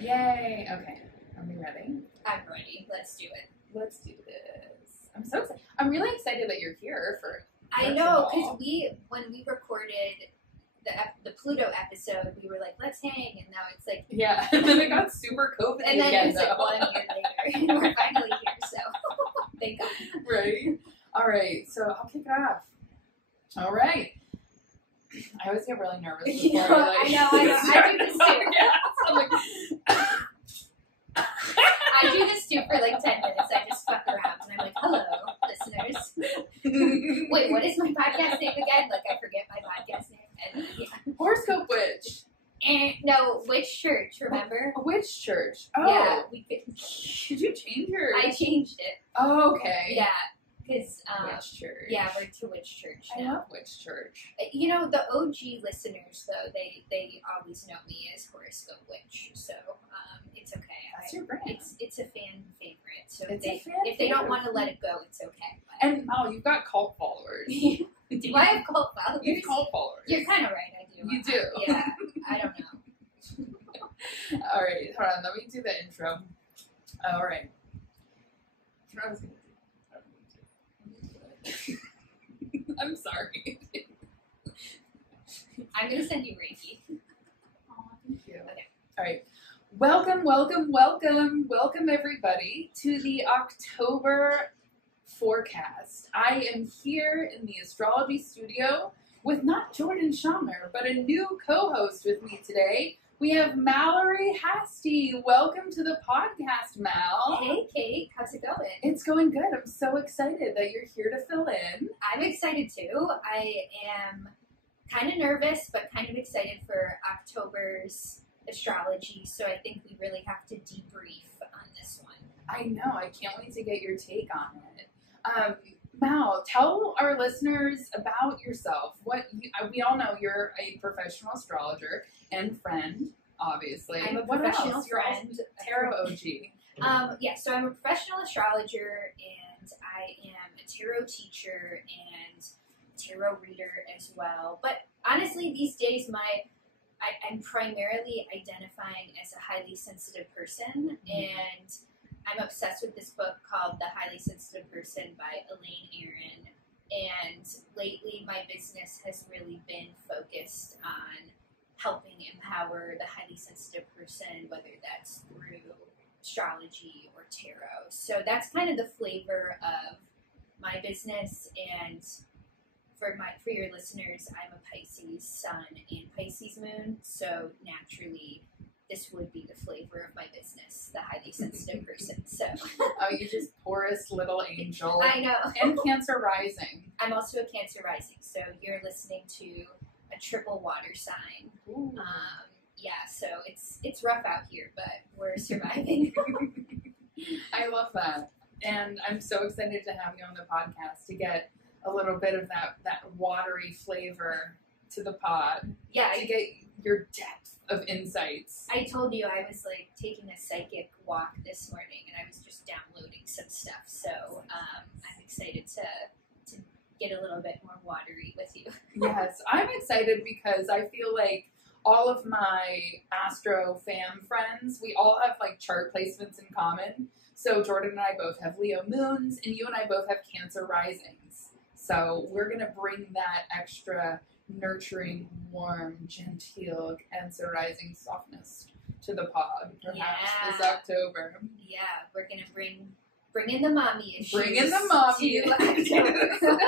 Yay! Okay, are we ready? I'm ready. Let's do it. Let's do this. I'm so excited. I'm really excited that you're here for. I know, because when we recorded the Pluto episode, we were like, let's hang, and now it's like Yeah, and then it got super COVID and then again. it's like 1 year later, and we're finally here. So thank God. Right. All right. So I'll kick it off. All right. I always get really nervous before Yeah, I I do this too. Yeah, I'm like, I do this too for like 10 minutes. I just fuck around, and I'm like, hello, listeners. Wait, what is my podcast name again? Like, I forget my podcast name. And yeah. Horoscope Witch. And no, which church? Remember? Which church? Oh, Yeah, we could. Did you change your? I changed it. Oh, okay. Yeah, because Which church? yeah, we're to which church I now. love Which church. You know, the OG listeners though, they always know me as Horoscope Witch, so it's okay. That's your brand. It's a fan favorite, so It's if a fan they don't favorite. want to let it go, it's okay. And you've got cult followers. Do I have cult followers? You have cult followers. You're kind of right. I do. You do. Yeah. I don't know. All right, hold on. Let me do the intro. All right. You know what I was gonna do? I'm sorry. I'm gonna send you Reiki. Oh, thank you. Okay. All right. Welcome, everybody, to the October forecast. I am here in the astrology studio with not Jordan Schammer, but a new co-host with me today. We have Mallory Hasty. Welcome to the podcast, Mal. Hey, Kate. How's it going? It's going good. I'm so excited that you're here to fill in. I'm excited too. I am kind of nervous, but kind of excited for October's astrology. So I think we really have to debrief on this one. I know. I can't wait to get your take on it. Mal, tell our listeners about yourself. We all know you're a professional astrologer and friend, obviously. I'm a What professional else? You're also friend. a tarot OG. Yeah, so I'm a professional astrologer, and I am a tarot teacher and tarot reader as well. But honestly, these days, I'm primarily identifying as a highly sensitive person, and I'm obsessed with this book called The Highly Sensitive Person by Elaine Aron. And lately, my business has really been focused on helping empower the highly sensitive person, whether that's through astrology or tarot. So that's kind of the flavor of my business. And for your listeners, I'm a Pisces sun and Pisces moon, so naturally this would be the flavor of my business, the highly sensitive person. So Oh, you just poorest little angel. I know. And Cancer rising. I'm also a Cancer rising, so you're listening to a triple water sign. Ooh. Yeah, so it's rough out here, but we're surviving. I love that. And I'm so excited to have you on the podcast to get a little bit of that watery flavor to the pod. Yeah, To get your depth of insights. I told you I was like taking a psychic walk this morning, and I was just downloading some stuff. So I'm excited to get a little bit more watery with you. Yes, I'm excited because I feel like all of my Astro fam friends, we all have like chart placements in common. So Jordan and I both have Leo moons, and you and I both have Cancer risings. So we're going to bring that extra nurturing, warm, genteel Cancer rising softness to the pod perhaps this October. Yeah, we're going to bring in the mommy issues. Bring in the mommy to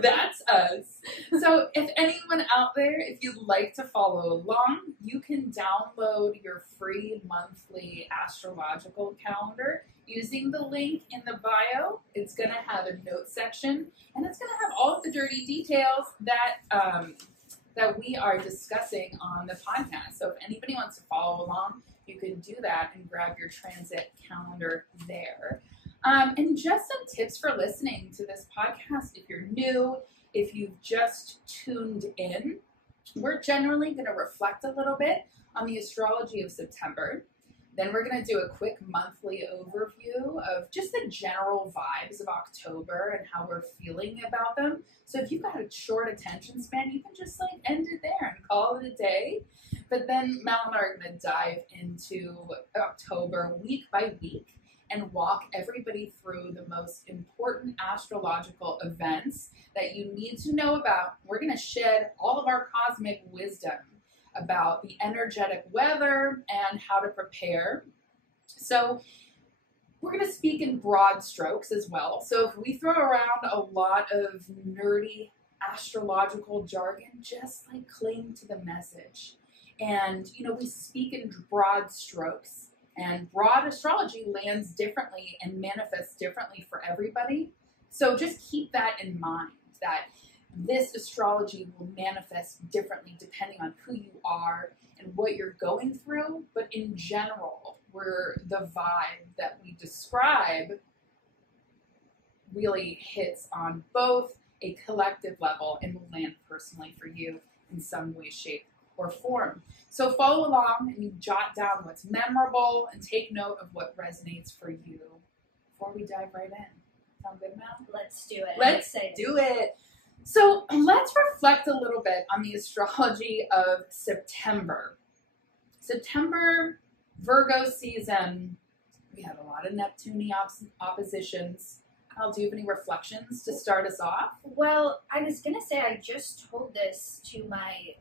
That's us. So if anyone out there, if you'd like to follow along, you can download your free monthly astrological calendar using the link in the bio. It's going to have a note section, and it's going to have all of the dirty details that we are discussing on the podcast. So if anybody wants to follow along, you can do that and grab your transit calendar there. And just some tips for listening to this podcast if you're new, if you've just tuned in. We're generally going to reflect a little bit on the astrology of September. Then we're going to do a quick monthly overview of just the general vibes of October and how we're feeling about them. So if you've got a short attention span, you can just like end it there and call it a day. But then Mel and I are going to dive into October week by week and walk everybody through the most important astrological events that you need to know about. We're going to shed all of our cosmic wisdom about the energetic weather and how to prepare. So we're going to speak in broad strokes as well. So if we throw around a lot of nerdy astrological jargon, just like cling to the message. And, we speak in broad strokes. And broad astrology lands differently and manifests differently for everybody. So just keep that in mind, that this astrology will manifest differently depending on who you are and what you're going through. But in general, the vibe that we describe really hits on both a collective level and will land personally for you in some way, shape, or form. So follow along and you jot down what's memorable and take note of what resonates for you before we dive right in. Sound good, Mel? Let's do it. Let's do it. So let's reflect a little bit on the astrology of September. September, Virgo season. We had a lot of Neptunian oppositions. Al, do you have any reflections to start us off? Well, I was going to say I just told this to my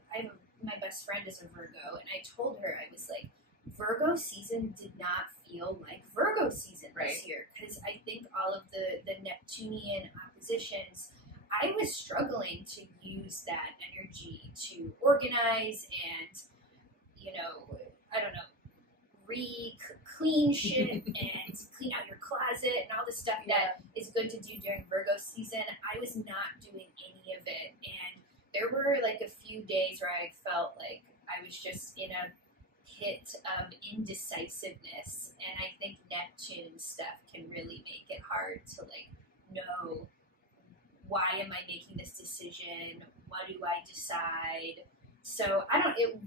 best friend is a Virgo, and I told her, I was like, Virgo season did not feel like Virgo season this year, because I think all of the Neptunian oppositions, I was struggling to use that energy to organize and, I don't know, clean shit and clean out your closet and all the stuff that is good to do during Virgo season. I was not doing any of it, and there were like a few days where I felt like I was just in a pit of indecisiveness, and I think Neptune stuff can really make it hard to know, why am I making this decision? What do I decide? So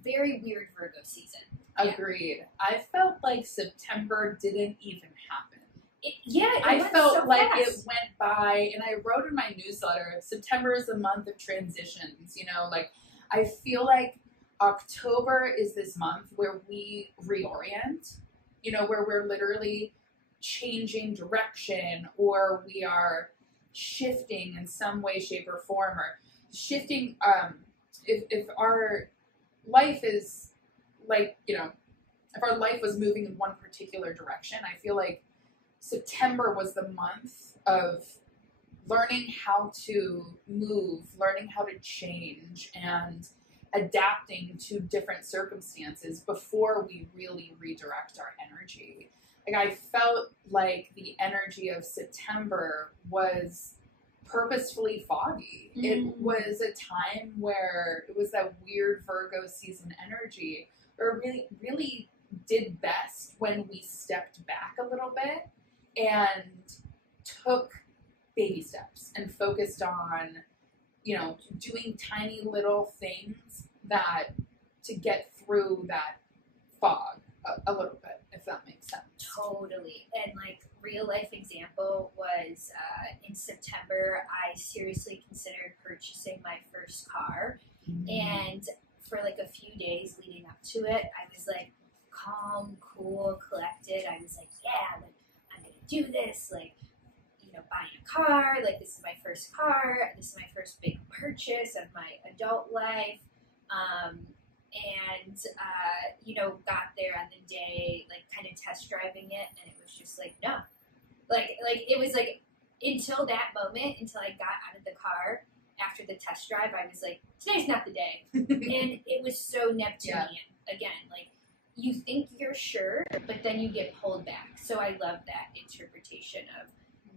very weird Virgo season. Agreed. I felt like September didn't even happen. I felt so like fast. It went by, and I wrote in my newsletter, September is the month of transitions. I feel like October is this month where we reorient, where we're literally changing direction, or we are shifting in some way, shape, or form, or shifting, if our life is if our life was moving in one particular direction, I feel like September was the month of learning how to move, learning how to change, and adapting to different circumstances before we really redirect our energy. I felt like the energy of September was purposefully foggy. It was a time where it was that weird Virgo season energy, where it really did best when we stepped back a little bit and took baby steps and focused on, doing tiny little things to get through that fog a little bit, if that makes sense. Totally. And real life example was in September, I seriously considered purchasing my first car. And for a few days leading up to it, I was calm, cool, collected. I was I'm going to do this, buying a car, this is my first car, this is my first big purchase of my adult life. Got there on the day, kind of test driving it, and it was just no. It was until that moment, until I got out of the car after the test drive, I was today's not the day. And it was so Neptunian. Again, you think you're sure, but then you get pulled back. So I love that interpretation of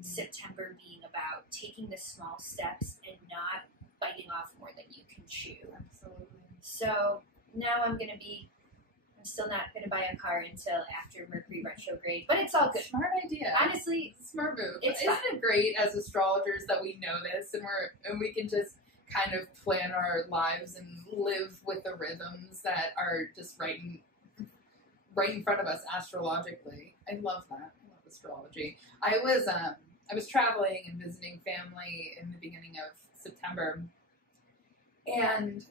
September being about taking the small steps and not biting off more than you can chew. Absolutely. So now I'm still not going to buy a car until after Mercury Retrograde, but it's all good. Smart idea. Honestly, smart move. Isn't it great as astrologers that we know this and we can just kind of plan our lives and live with the rhythms that are just right in front of us astrologically. I love that. I love astrology. I was traveling and visiting family in the beginning of September, and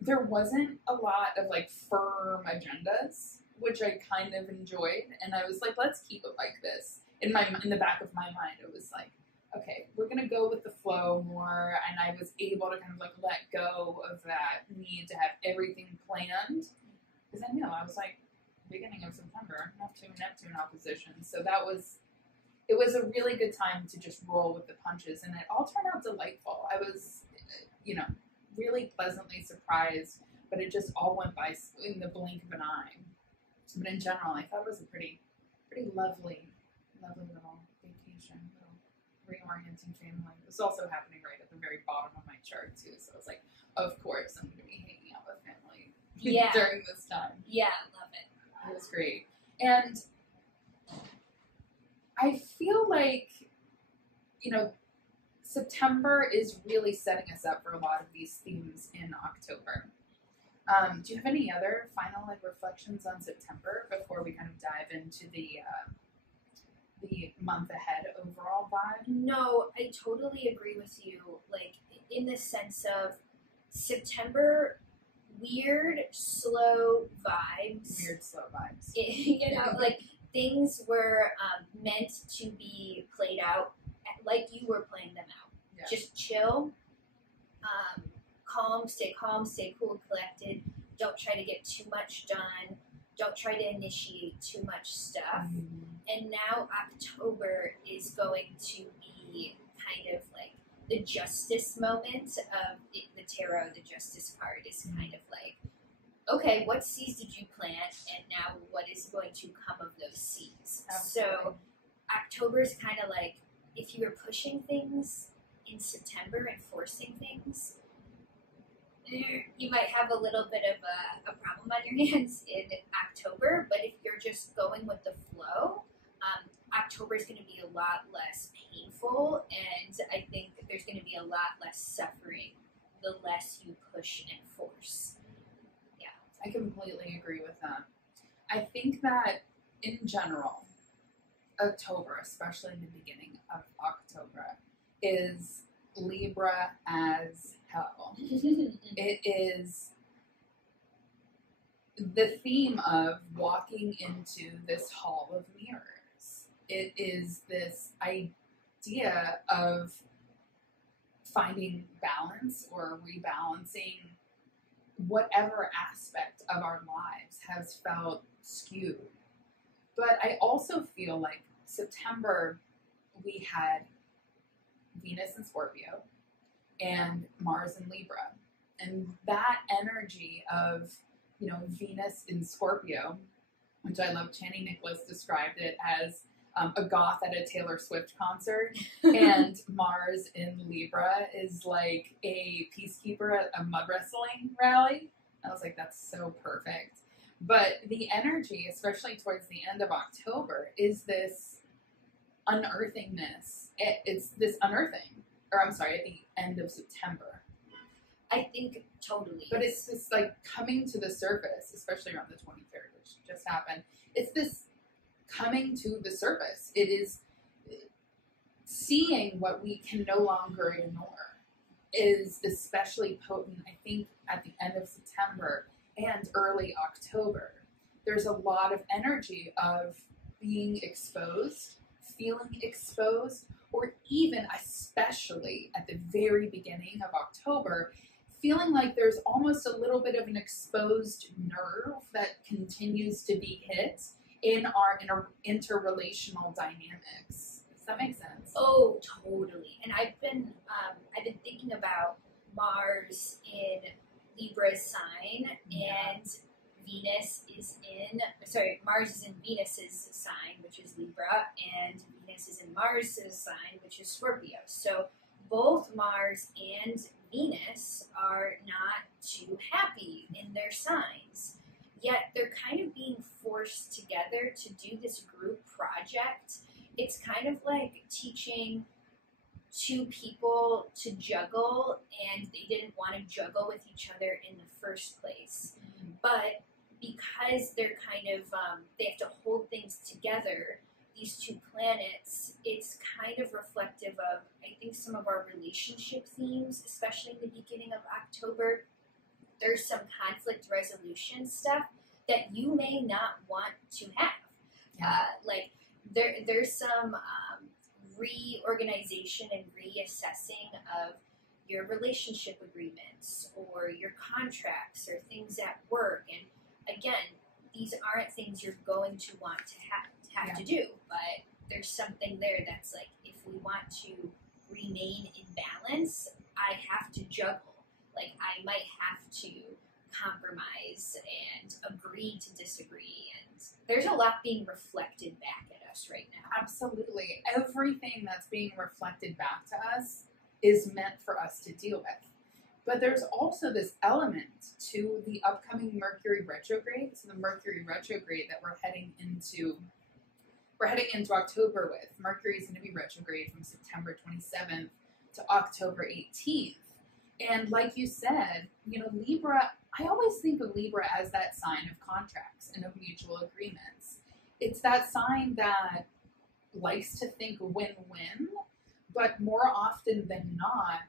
there wasn't a lot of like firm agendas, which I kind of enjoyed, and I was like, let's keep it like this. In the back of my mind, it was like, okay, we're gonna go with the flow more, and I was able to kind of like let go of that need to have everything planned, because I knew I was like, beginning of September, Neptune opposition, so it was a really good time to just roll with the punches, and it all turned out delightful. I was, really pleasantly surprised, but it just all went by in the blink of an eye. But in general, I thought it was a pretty lovely little vacation, little reorienting family. It was also happening right at the very bottom of my chart too, so I was like, of course I'm going to be hanging out with family during this time. Yeah, love it. It was great. And I feel like, September is really setting us up for a lot of these themes in October. Do you have any other final reflections on September before we kind of dive into the month ahead overall vibe? No, I totally agree with you. Like, in the sense of September, weird, slow vibes. Like things were meant to be played out like you were playing them out. Yeah. Just chill, stay calm, stay cool and collected. Don't try to get too much done. Don't try to initiate too much stuff. Mm-hmm. And now October is going to be kind of like the justice moment of the tarot. The justice card is kind of like, okay, what seeds did you plant, and now what is going to come of those seeds? Absolutely. So October is kind of like, if you were pushing things in September and forcing things, you might have a little bit of a problem on your hands in October, but if you're just going with the flow, October is going to be a lot less painful, and I think there's going to be a lot less suffering the less you push and force. Yeah. I completely agree with that. I think that in general, October, especially in the beginning of October, is Libra as hell. It is the theme of walking into this hall of mirrors. It is this idea of finding balance or rebalancing whatever aspect of our lives has felt skewed. But I also feel like September, we had Venus in Scorpio and Mars in Libra. And that energy of, Venus in Scorpio, which I love, Channing Nicholas described it as a goth at a Taylor Swift concert, and Mars in Libra is like a peacekeeper at a mud wrestling rally. I was like, that's so perfect. But the energy, especially towards the end of October, is this unearthingness. It's this unearthing, at the end of September. I think totally. But it's this like coming to the surface, especially around the 23rd, which just happened. It's this coming to the surface. It is seeing what we can no longer ignore is especially potent, I think, at the end of September and early October. There's a lot of energy of being exposed, feeling exposed, or even especially at the very beginning of October, feeling like there's almost a little bit of an exposed nerve that continues to be hit in our interrelational dynamics. Does that make sense? Oh, totally. And I've been thinking about Mars in Libra's sign, and Mars is in Venus's sign, which is Libra, and Venus is in Mars's sign, which is Scorpio. So both Mars and Venus are not too happy in their signs, yet they're kind of being forced together to do this group project. It's kind of like teaching two people to juggle, and they didn't want to juggle with each other in the first place. Mm-hmm. But because they're kind of, they have to hold things together, these two planets, it's kind of reflective of, I think, some of our relationship themes, especially in the beginning of October. there's some conflict resolution stuff that you may not want to have. Like there's some reorganization and reassessing of your relationship agreements or your contracts or things at work. And again, these aren't things you're going to want to have to do, but there's something there that's like, if we want to remain in balance, I have to juggle. Like, I might have to compromise and agree to disagree. And there's a lot being reflected back at us right now. Absolutely. Everything that's being reflected back to us is meant for us to deal with. But there's also this element to the upcoming Mercury Retrograde. So the Mercury Retrograde that we're heading into October with. Mercury is going to be retrograde from September 27th to October 18th. And like you said, you know, Libra, I always think of Libra as that sign of contracts and of mutual agreements. It's that sign that likes to think win-win, but more often than not,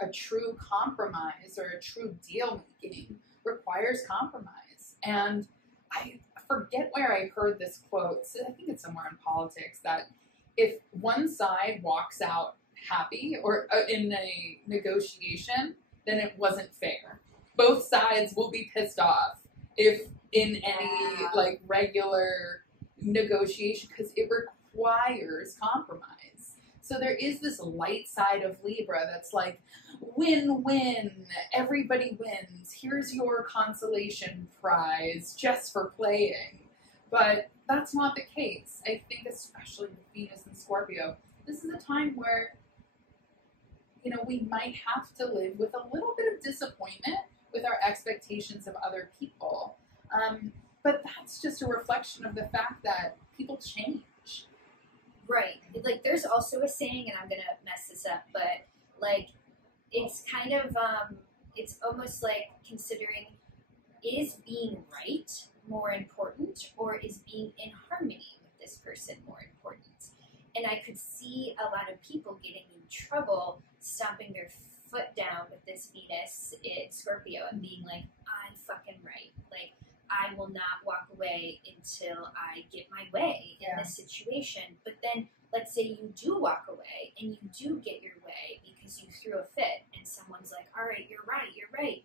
a true compromise or a true deal-making requires compromise. And I forget where I heard this quote. So I think it's somewhere in politics, that if one side walks out happy or in a negotiation, then it wasn't fair. Both sides will be pissed off if in any like regular negotiation, because it requires compromise. So there is this light side of Libra that's like, win-win, everybody wins, here's your consolation prize just for playing. But that's not the case. I think especially with Venus and Scorpio, this is a time where, you know, we might have to live with a little bit of disappointment with our expectations of other people. But that's just a reflection of the fact that people change. Right. Like, there's also a saying, and I'm going to mess this up, but, like, it's kind of, it's almost like considering, is being right more important, or is being in harmony with this person more important? And I could see a lot of people getting in trouble, stomping their foot down with this Venus in Scorpio and being like, I'm fucking right. Like, I will not walk away until I get my way in this situation. But then, let's say you do walk away and you do get your way because you threw a fit and someone's like, all right, you're right.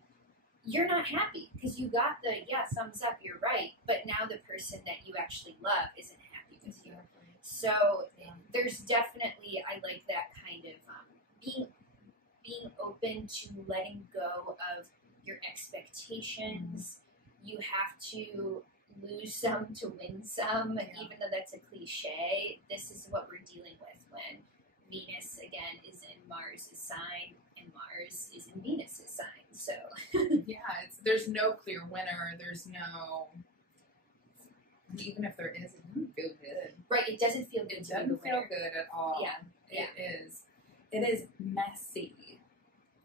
You're not happy because you got the, thumbs up, you're right. But now the person that you actually love isn't happy with you. So there's definitely, I like that kind of being open to letting go of your expectations. You have to lose some to win some, even though that's a cliche. This is what we're dealing with when Venus, again, is in Mars' sign and Mars is in Venus' sign. So, there's no clear winner. There's no, even if there is, it doesn't feel good. Right, it doesn't feel good. It doesn't feel good at all. It is messy,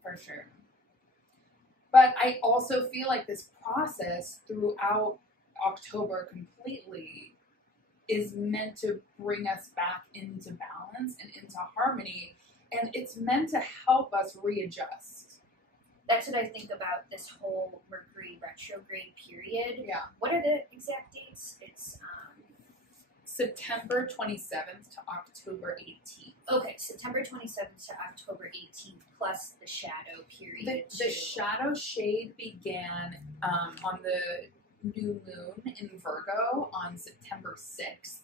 for sure. But I also feel like this process throughout October completely is meant to bring us back into balance and into harmony, and it's meant to help us readjust. That's what I think about this whole Mercury retrograde period. Yeah. What are the exact dates? It's September 27th to October 18th. Okay, September 27th to October 18th, plus the shadow period. The shadow shade began on the new moon in Virgo on September 6th.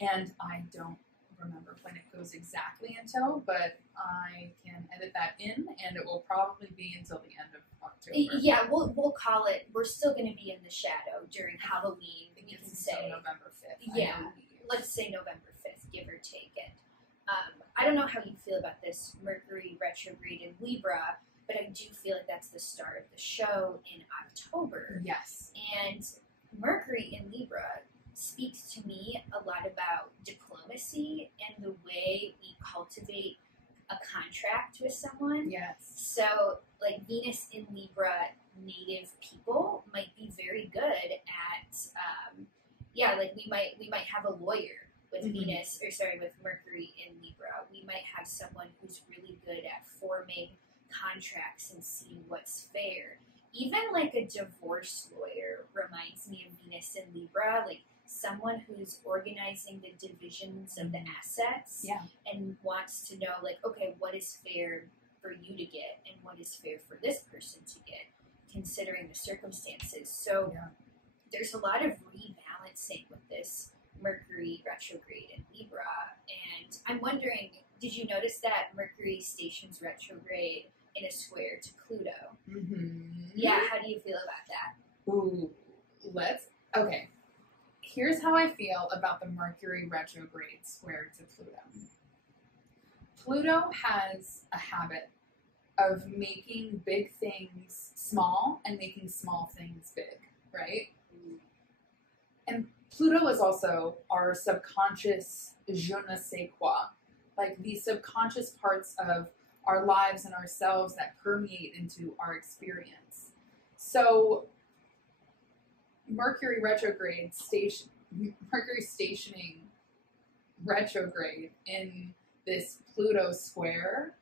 And I don't remember when it goes exactly until, but I can edit that in, and it will probably be until the end of October. Yeah, we'll call it, we're still going to be in the shadow during Halloween. We can say November 5th. Yeah, let's say November 5th, give or take it. I don't know how you feel about this Mercury retrograde in Libra, but I do feel like that's the start of the show in October. Yes. And Mercury in Libra speaks to me a lot about diplomacy and the way we cultivate a contract with someone. Yes. So, like, Venus in Libra native people might be very good at, we might have a lawyer with with Mercury in Libra. We might have someone who's really good at forming contracts and seeing what's fair. even like a divorce lawyer reminds me of Venus and Libra, like someone who's organizing the divisions of the assets and wants to know, like, okay, what is fair for you to get and what is fair for this person to get, considering the circumstances. So there's a lot of rebalancing with this Mercury retrograde in Libra. And I'm wondering, did you notice that Mercury stations retrograde in a square to Pluto? Yeah, how do you feel about that? Ooh, okay. Here's how I feel about the Mercury retrograde square to Pluto. Pluto has a habit of making big things small and making small things big, right? And Pluto is also our subconscious je ne sais quoi, like the subconscious parts of our lives and ourselves that permeate into our experience. So Mercury stationing retrograde in this Pluto square,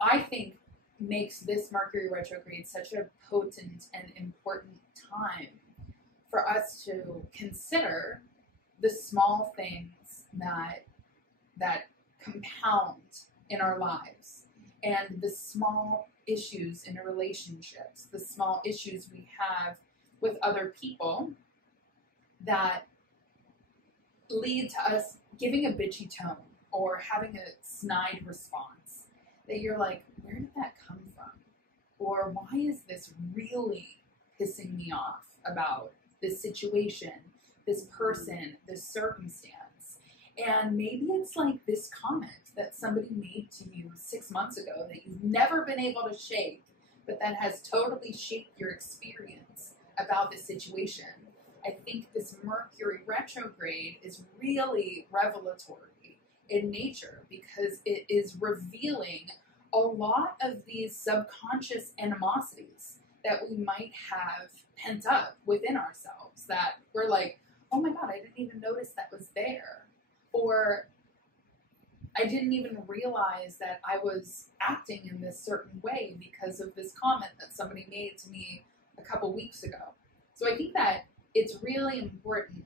I think makes this Mercury retrograde such a potent and important time for us to consider the small things that compound in our lives, and the small issues in our relationships, the small issues we have with other people that lead to us giving a bitchy tone or having a snide response that you're like, where did that come from? Or why is this really pissing me off about this situation, this person, this circumstance? And maybe it's like this comment that somebody made to you 6 months ago that you've never been able to shake, but that has totally shaped your experience about this situation. I think this Mercury retrograde is really revelatory in nature because it is revealing a lot of these subconscious animosities that we might have pent up within ourselves, that we're like, oh my God, I didn't even notice that was there. Or I didn't even realize that I was acting in this certain way because of this comment that somebody made to me a couple weeks ago. So I think that it's really important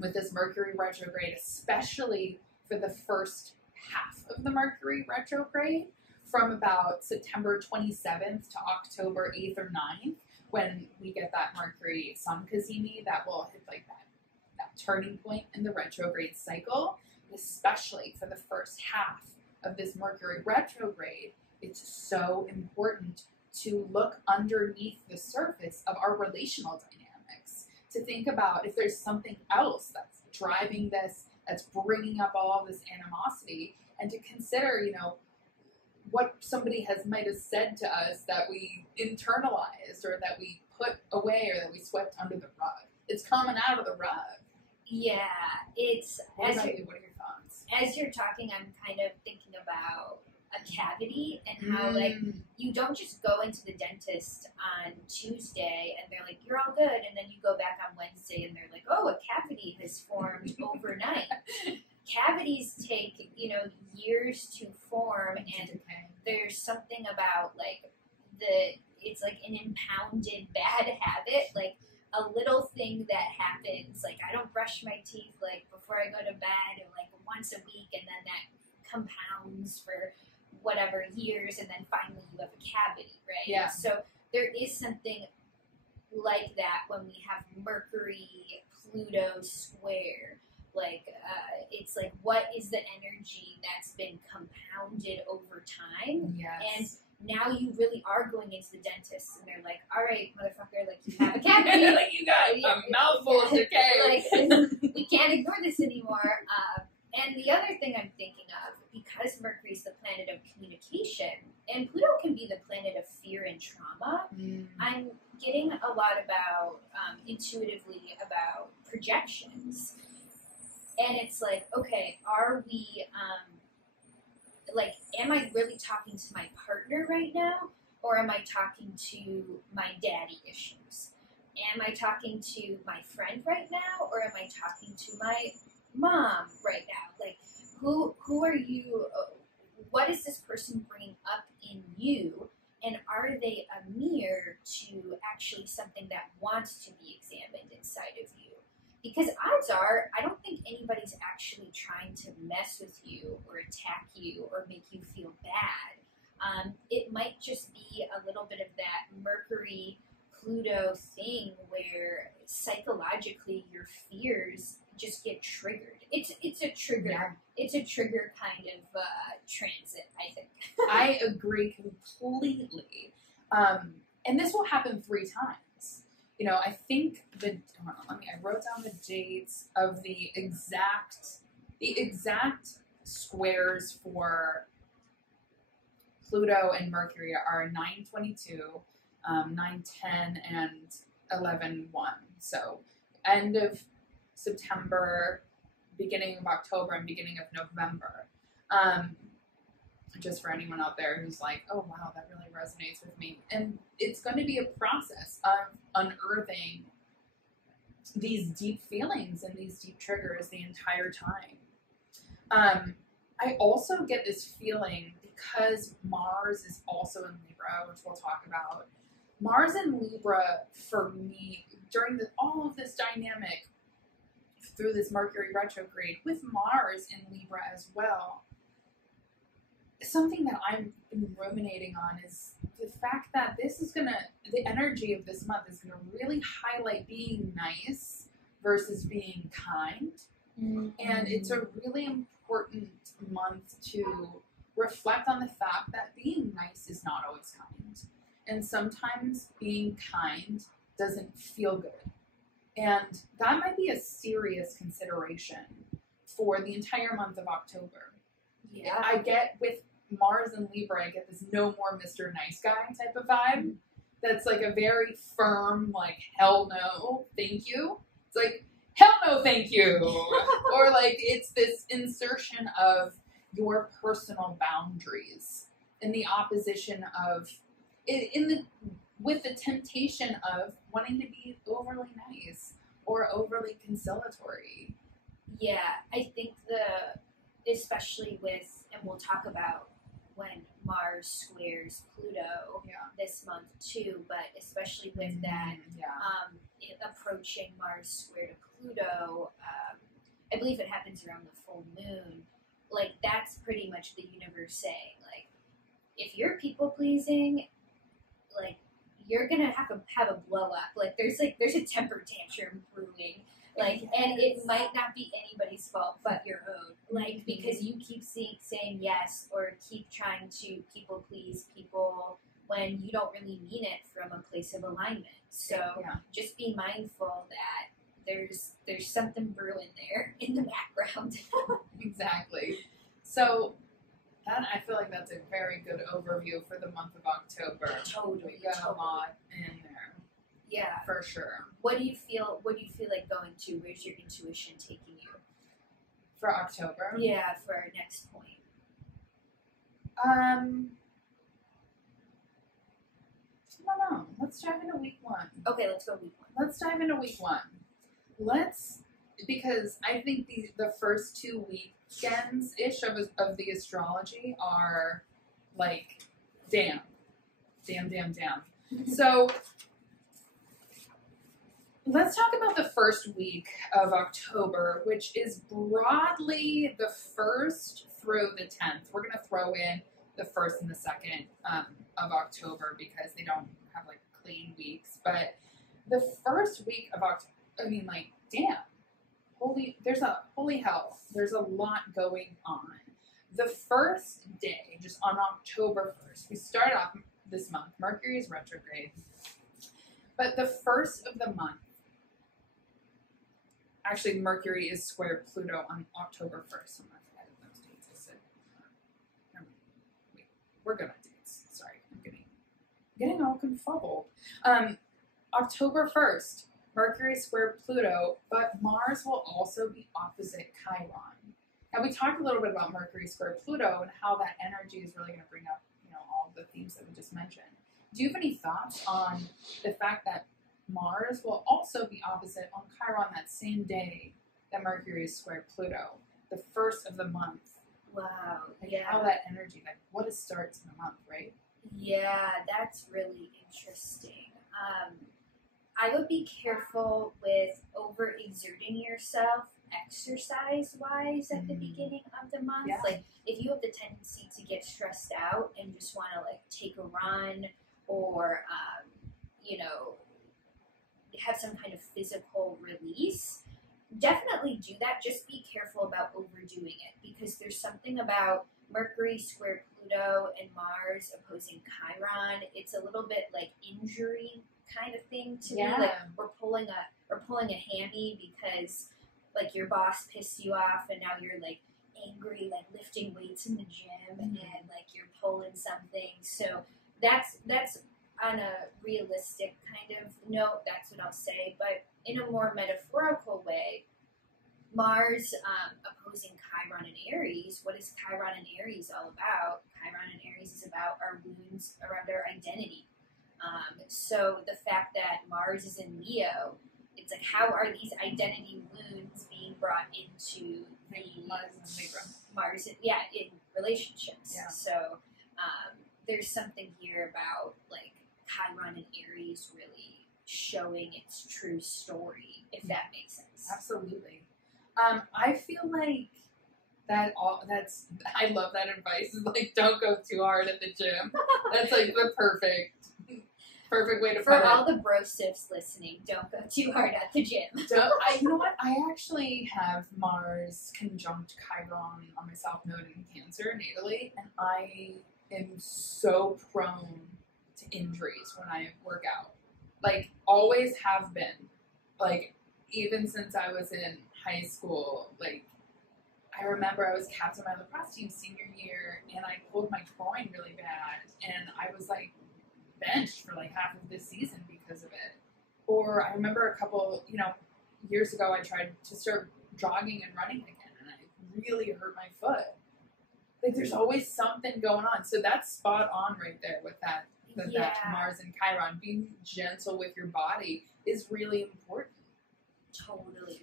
with this Mercury retrograde, especially for the first half of the Mercury retrograde, from about September 27th to October 8th or 9th, when we get that Mercury Sun cazimi that will hit like that turning point in the retrograde cycle. Especially for the first half of this Mercury retrograde, it's so important to look underneath the surface of our relational dynamics, to think about if there's something else that's driving this, that's bringing up all of this animosity, and to consider, what somebody might have said to us that we internalized or that we put away or that we swept under the rug. It's coming out of the rug. Yeah, What are your thoughts? As you're talking, I'm kind of thinking about a cavity and how, like, you don't just go into the dentist on Tuesday and they're like, you're all good, and then you go back on Wednesday and they're like, oh, a cavity has formed overnight. Cavities take, years to form, and there's something about, like, it's like an impounded bad habit, like, a little thing that happens, like I don't brush my teeth like before I go to bed or like once a week, and then that compounds for whatever years, and then finally you have a cavity, right? Yeah. So there is something like that when we have Mercury Pluto square. Like it's like, what is the energy that's been compounded over time? Yes. And now you really are going into the dentist, and they're like, all right, motherfucker, like, you have a cavity. Like, you got a mouthful of decay. Like, we can't ignore this anymore. And the other thing I'm thinking of, because Mercury's the planet of communication, and Pluto can be the planet of fear and trauma, I'm getting a lot about, intuitively, about projections. And it's like, okay, are we, like, am I really talking to my partner right now, or am I talking to my daddy issues? Am I talking to my friend right now, or am I talking to my mom right now? Like, who are you? What is this person bringing up in you? And are they a mirror to actually something that wants to be examined inside of you? Because odds are, I don't think anybody's actually trying to mess with you or attack you or make you feel bad. It might just be a little bit of that Mercury Pluto thing where psychologically your fears just get triggered. It's a trigger. Yeah. It's a trigger kind of transit, I think. I agree completely. And this will happen 3 times. You know, I think I wrote down the dates of the exact squares for Pluto and Mercury are 9/22, 9/10, and 11/1. So end of September, beginning of October, and beginning of November. Just for anyone out there who's like, oh wow, that really resonates with me. And it's going to be a process of unearthing these deep feelings and these deep triggers the entire time. I also get this feeling because Mars is also in Libra, which we'll talk about. Mars in Libra, for me, during all of this dynamic through this Mercury retrograde, with Mars in Libra as well, something that I'm ruminating on is the fact that the energy of this month is gonna really highlight being nice versus being kind. Mm-hmm. And it's a really important month to reflect on the fact that being nice is not always kind. And sometimes being kind doesn't feel good. And that might be a serious consideration for the entire month of October. Yeah. I get with Mars and Libra, I get this no more Mr. Nice Guy type of vibe. That's like a very firm, like, hell no, thank you. It's like, hell no, thank you. Or like, it's this insertion of your personal boundaries in the opposition of, with the temptation of wanting to be overly nice or overly conciliatory. Yeah, I think especially with, and we'll talk about when Mars squares Pluto this month too, but especially with that approaching Mars square to Pluto, I believe it happens around the full moon. Like, that's pretty much the universe saying, like, if you're people pleasing, like, you're gonna have a blow up. Like, there's a temper tantrum brewing. Like, and it might not be anybody's fault but your own. Like, because you keep saying yes or keep trying to people please people when you don't really mean it from a place of alignment. So just be mindful that there's something brewing there in the background. Exactly. So I feel like that's a very good overview for the month of October. Totally. We got a lot in there. Yeah, for sure. What do you feel like going to? Where's your intuition taking you? For October? Yeah, for our next point. I don't know. Let's dive into week 1. Okay, let's go week 1. Let's dive into week 1. Because I think the first 2 weekends-ish of the astrology are like, damn. So, let's talk about the first week of October, which is broadly the 1st through the 10th. We're going to throw in the 1st and the 2nd of October because they don't have, like, clean weeks. But the first week of October, I mean, like, damn. Holy hell. There's a lot going on. The first day, just on October 1st, we start off this month. Mercury is retrograde. But the first of the month, actually, Mercury is square Pluto on October 1st. I'm not going to edit those dates. I said, wait, we're good on dates. Sorry, I'm getting all confuzzled. October 1st, Mercury square Pluto, but Mars will also be opposite Chiron. Now, we talked a little bit about Mercury square Pluto and how that energy is really going to bring up, all of the themes that we just mentioned. Do you have any thoughts on the fact that Mars will also be opposite on Chiron that same day that Mercury is square Pluto, the 1st of the month? Wow. Like, how that energy, like, what a start to the month, right? Yeah, that's really interesting. I would be careful with overexerting yourself exercise-wise at the beginning of the month. Yeah. Like, if you have the tendency to get stressed out and just want to, like, take a run or, you know, have some kind of physical release, definitely do that. Just be careful about overdoing it, because there's something about Mercury square Pluto and Mars opposing Chiron. It's a little bit like injury kind of thing to me. Like we're pulling a hammy because like your boss pissed you off and now you're like angry, like lifting weights in the gym and like you're pulling something. So that's on a realistic kind of note, that's what I'll say. But in a more metaphorical way, Mars opposing Chiron and Aries. What is Chiron and Aries all about? Chiron and Aries is about our wounds around our identity. So the fact that Mars is in Leo, it's like, how are these identity wounds being brought into the Mars in relationships. Yeah. So there's something here about like Chiron and Aries really showing its true story, if that makes sense. Absolutely. I feel like I love that advice. Is like, don't go too hard at the gym. That's like the perfect way to put it. For all the bro stiffs listening, don't go too hard at the gym. You know what? I actually have Mars conjunct Chiron on my South Node in Cancer natally, and I am so prone to injuries when I work out. Like, always have been. Like, even since I was in high school, like, I remember I was captain of my lacrosse team senior year, and I pulled my groin really bad, and I was, like, benched for, like, half of this season because of it. Or I remember a couple, years ago, I tried to start jogging and running again, and I really hurt my foot. Like, there's always something going on. So that's spot on right there with that Mars and Chiron. Being gentle with your body is really important. Totally.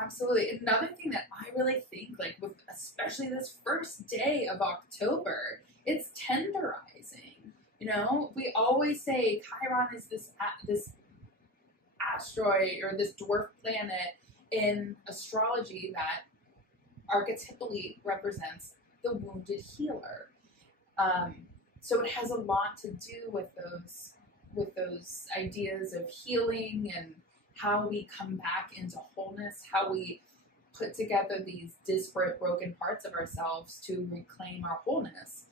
Absolutely. Another thing that I really think, like, with especially this first day of October, it's tenderizing. We always say Chiron is this asteroid or this dwarf planet in astrology that archetypally represents the wounded healer. So it has a lot to do with those ideas of healing and how we come back into wholeness, how we put together these disparate, broken parts of ourselves to reclaim our wholeness.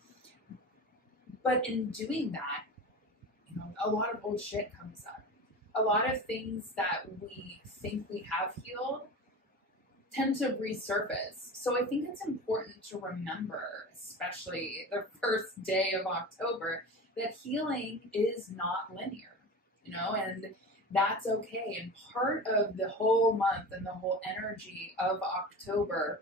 But in doing that, a lot of old shit comes up. A lot of things that we think we have healed tend to resurface. So I think it's important to remember, especially the first day of October, that healing is not linear, and that's okay. And part of the whole month and the whole energy of October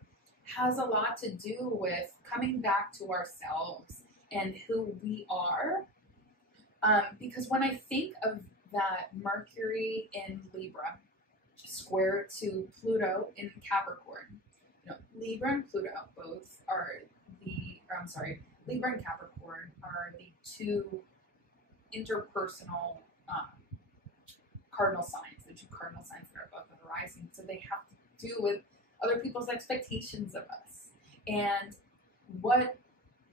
has a lot to do with coming back to ourselves and who we are. Because when I think of that Mercury in Libra, square to Pluto in Capricorn, Libra and Pluto both are Libra and Capricorn are the two interpersonal cardinal signs, the two cardinal signs that are above the horizon. So they have to do with other people's expectations of us. And what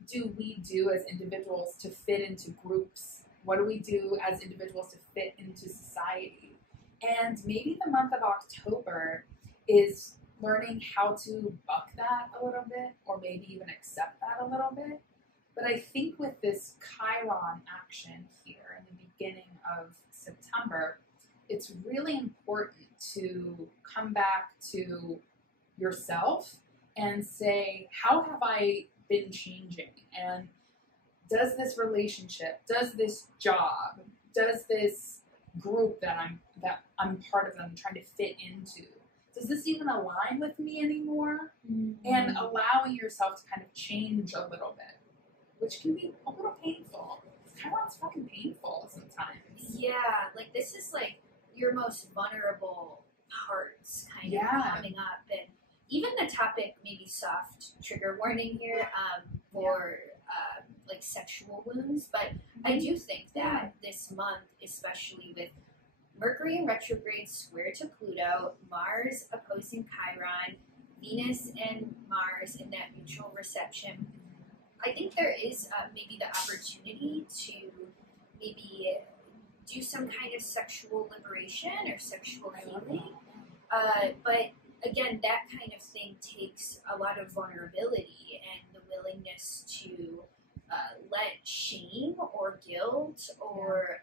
do we do as individuals to fit into groups? What do we do as individuals to fit into society? And maybe the month of October is learning how to buck that a little bit, or maybe even accept that a little bit. But I think with this Chiron action here in the beginning of September, it's really important to come back to yourself and say, how have I been changing? And does this relationship, does this job, does this group that I'm part of, that I'm trying to fit into, does this even align with me anymore? Mm-hmm. And allowing yourself to kind of change a little bit, which can be a little painful. Chiron's fucking painful sometimes. Yeah, like this is like your most vulnerable parts kind of coming up. And even the topic, maybe soft trigger warning here, for like sexual wounds. But I do think that this month, especially with Mercury in retrograde square to Pluto, Mars opposing Chiron, Venus and Mars in that mutual reception, I think there is maybe the opportunity to maybe do some kind of sexual liberation or sexual healing. But again, that kind of thing takes a lot of vulnerability and the willingness to let shame or guilt or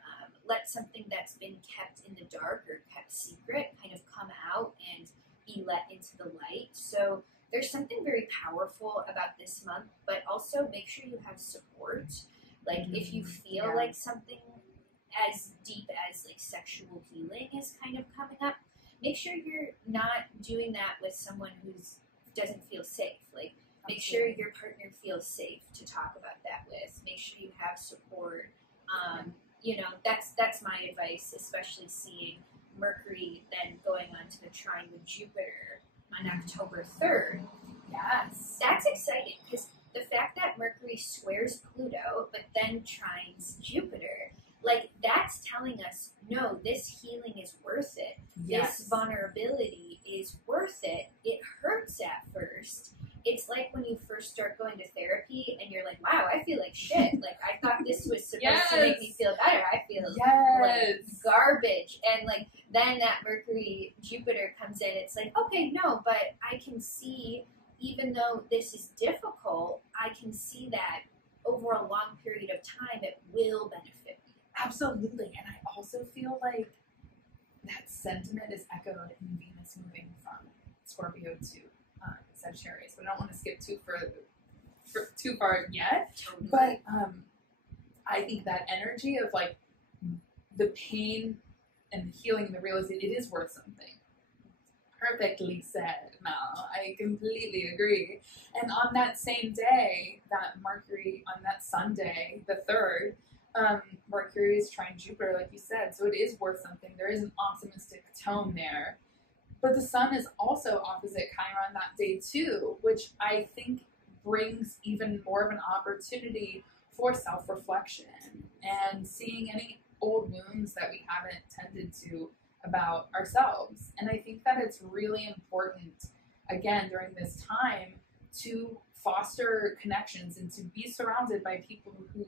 let something that's been kept in the dark or kept secret kind of come out and be let into the light. So there's something very powerful about this month, but also make sure you have support. Like if you feel like something as deep as like sexual healing is kind of coming up, make sure you're not doing that with someone who doesn't feel safe. Like make sure your partner feels safe to talk about that with. Make sure you have support. You know, that's my advice, especially seeing Mercury then going on to the trine with Jupiter on October 3rd. Yes. That's exciting because the fact that Mercury squares Pluto but then trines Jupiter, like that's telling us, no, this healing is worth it. Yes. This vulnerability is worth it. It hurts at first. It's like when you first start going to therapy and you're like, wow, I feel like shit. Like, I thought this was supposed to make me feel better. I feel like garbage. And like, then that Mercury Jupiter comes in. It's like, okay, no, but I can see, even though this is difficult, I can see that over a long period of time, it will benefit me. Absolutely. And I also feel like that sentiment is echoed in Venus moving from Scorpio to Sagittarius, but I don't want to skip too far yet. Totally. But I think that energy of like the pain and the healing and the realization, it is worth something. Perfectly said, Mel. I completely agree. And on that same day, that Mercury, on that Sunday, the 3rd, Mercury is trine Jupiter, like you said, so it is worth something. There is an optimistic tone there. But the sun is also opposite Chiron that day too, which I think brings even more of an opportunity for self-reflection and seeing any old wounds that we haven't tended to about ourselves. And I think that it's really important, again, during this time to foster connections and to be surrounded by people who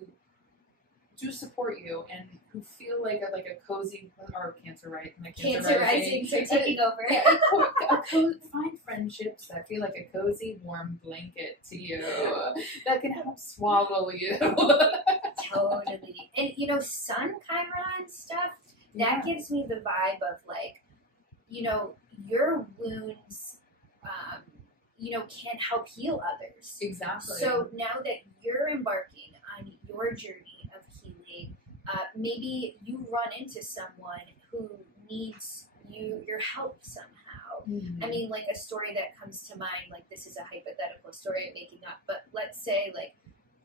do support you and who feel like a cozy, or Cancer risings are taking over. Find friendships that feel like a cozy, warm blanket to you that can help swallow you. Totally. And you know, Sun Chiron stuff, that gives me the vibe of like, you know, your wounds, you know, can help heal others. Exactly. So now that you're embarking on your journey of healing, maybe you run into someone who needs your help somehow. Mm-hmm. I mean, like a story that comes to mind, like this is a hypothetical story I'm making up, but let's say like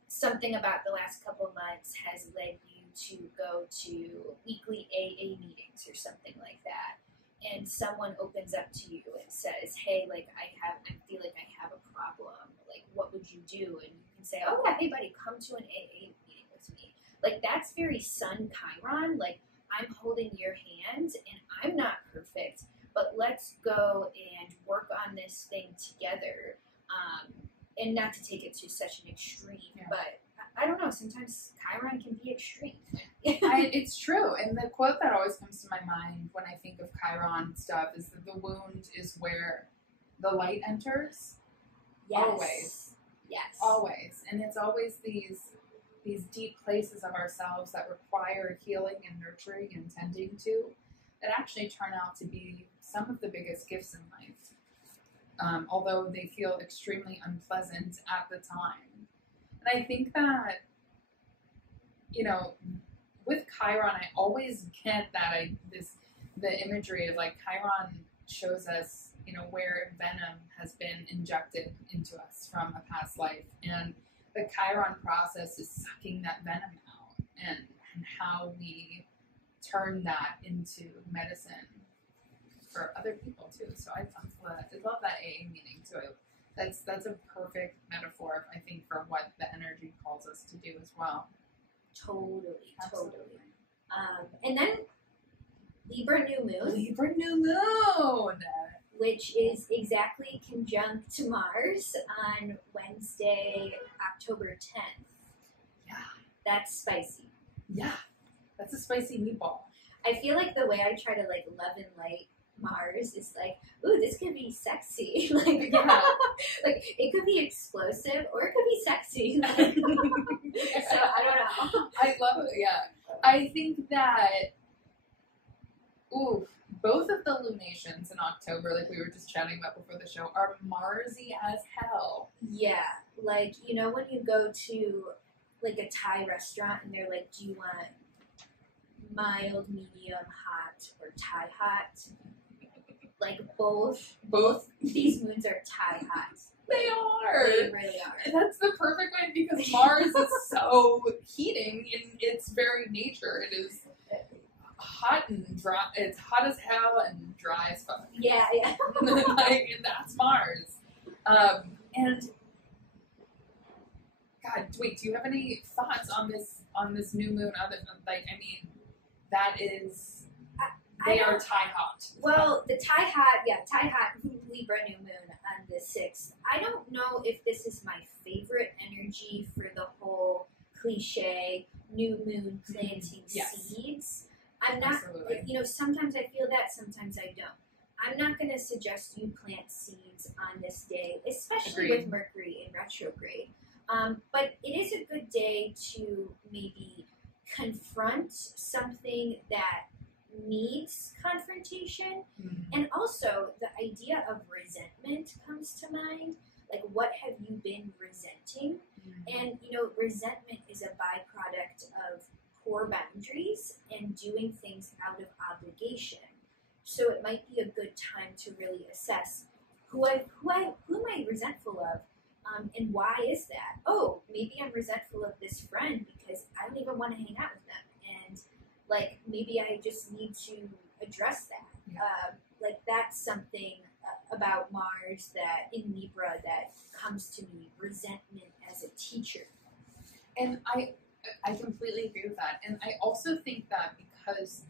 something about the last couple of months has led you to go to weekly AA meetings or something like that. And someone opens up to you and says, hey, like I feel like I have a problem. Like, what would you do? And you can say, oh yeah, hey buddy, come to an AA meeting with me. Like that's very Sun Chiron. Like I'm holding your hand and I'm not perfect, but let's go and work on this thing together. And not to take it to such an extreme, but I don't know, sometimes Chiron can be extreme. It's true. And the quote that always comes to my mind when I think of Chiron stuff is that the wound is where the light enters. Yes. Always. Yes. Always. And it's always these deep places of ourselves that require healing and nurturing and tending to that actually turn out to be some of the biggest gifts in life. Although they feel extremely unpleasant at the time. And I think that, you know, with Chiron, I always get that the imagery of like Chiron shows us, you know, where venom has been injected into us from a past life. And the Chiron process is sucking that venom out and how we turn that into medicine for other people too. So I love that AA meeting too. That's a perfect metaphor, I think, for what the energy calls us to do as well. Totally. Absolutely. And then Libra new moon. Libra new moon! Which is exactly conjunct to Mars on Wednesday, October 10th. Yeah. That's spicy. Yeah. That's a spicy meatball. I feel like the way I try to like love and light Mars is like, ooh, this could be sexy. Like, Yeah. like it could be explosive or it could be sexy. Like, so I don't know. I love it. Yeah. I think that, both of the lunations in October, like we were just chatting about before the show, are Marsy as hell. Yeah. Like, you know, when you go to like a Thai restaurant and they're like, do you want mild, medium, hot, or Thai hot? Like both these moons are Thai hot. They are. They really are. And that's the perfect way because Mars is so heating in its very nature. It is hot and dry. It's hot as hell and dry as fuck. Yeah. And that's Mars. And God, wait, do you have any thoughts on this new moon? Other than, like, I mean, that is. They are Thai hot. Well, the Thai hot Libra new moon on the 6th. I don't know if this is my favorite energy for the whole cliche new moon planting seeds. I'm not, Absolutely. you know, sometimes I feel that, sometimes I don't. I'm not going to suggest you plant seeds on this day, especially Agreed. with Mercury in retrograde. But it is a good day to maybe confront something that needs confrontation. And also the idea of resentment comes to mind. Like, what have you been resenting? And you know, resentment is a byproduct of poor boundaries and doing things out of obligation. So it might be a good time to really assess who am I resentful of, and why is that? Oh, maybe I'm resentful of this friend because I don't even want to hang out with them, and like maybe I just need to address that. Yeah. Like that's something about Mars that in Libra that comes to me, resentment as a teacher. And I completely agree with that. And I also think that because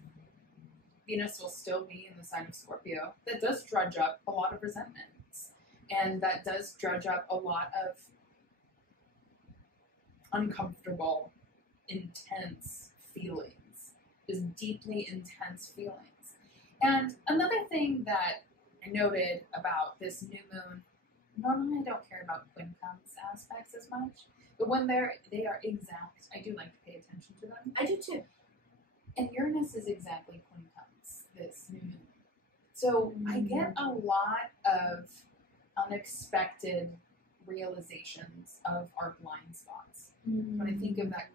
Venus will still be in the sign of Scorpio, that does dredge up a lot of resentments. And that does dredge up a lot of uncomfortable, intense feelings. Just deeply intense feelings. And another thing that I noted about this new moon, normally I don't care about quincunx aspects as much, but when they are exact, I do like to pay attention to them. I do too. And Uranus is exactly quincunx this new moon. So I get a lot of unexpected realizations of our blind spots. When I think of that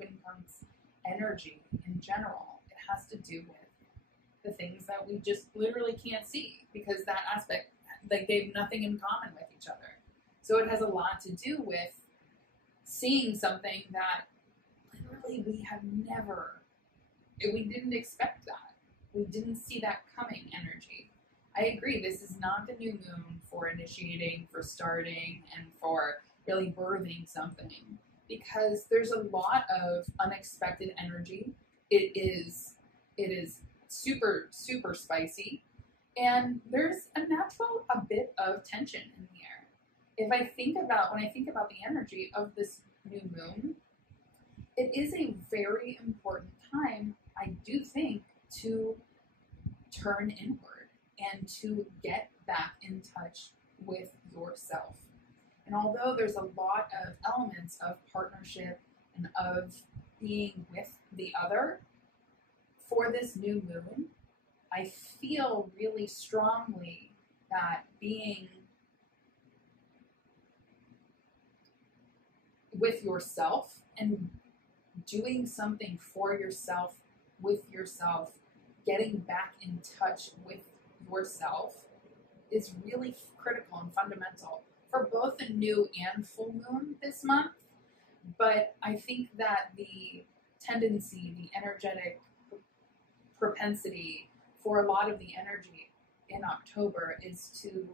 quincunx energy in general, it has to do with the things that we just literally can't see because that aspect, like they have nothing in common with each other. So it has a lot to do with seeing something that literally we didn't expect that. We didn't see that coming energy. I agree, this is not the new moon for initiating, for starting, and for really birthing something because there's a lot of unexpected energy. It is super, super spicy, and there's a bit of tension in the air. When I think about the energy of this new moon, it is a very important time, I do think, to turn inward and to get back in touch with yourself. And although there's a lot of elements of partnership and of being with the other, for this new moon, I feel really strongly that being with yourself and doing something for yourself, with yourself, getting back in touch with yourself is really critical and fundamental for both the new and full moon this month. But I think that the tendency, the energetic propensity for a lot of the energy in October is to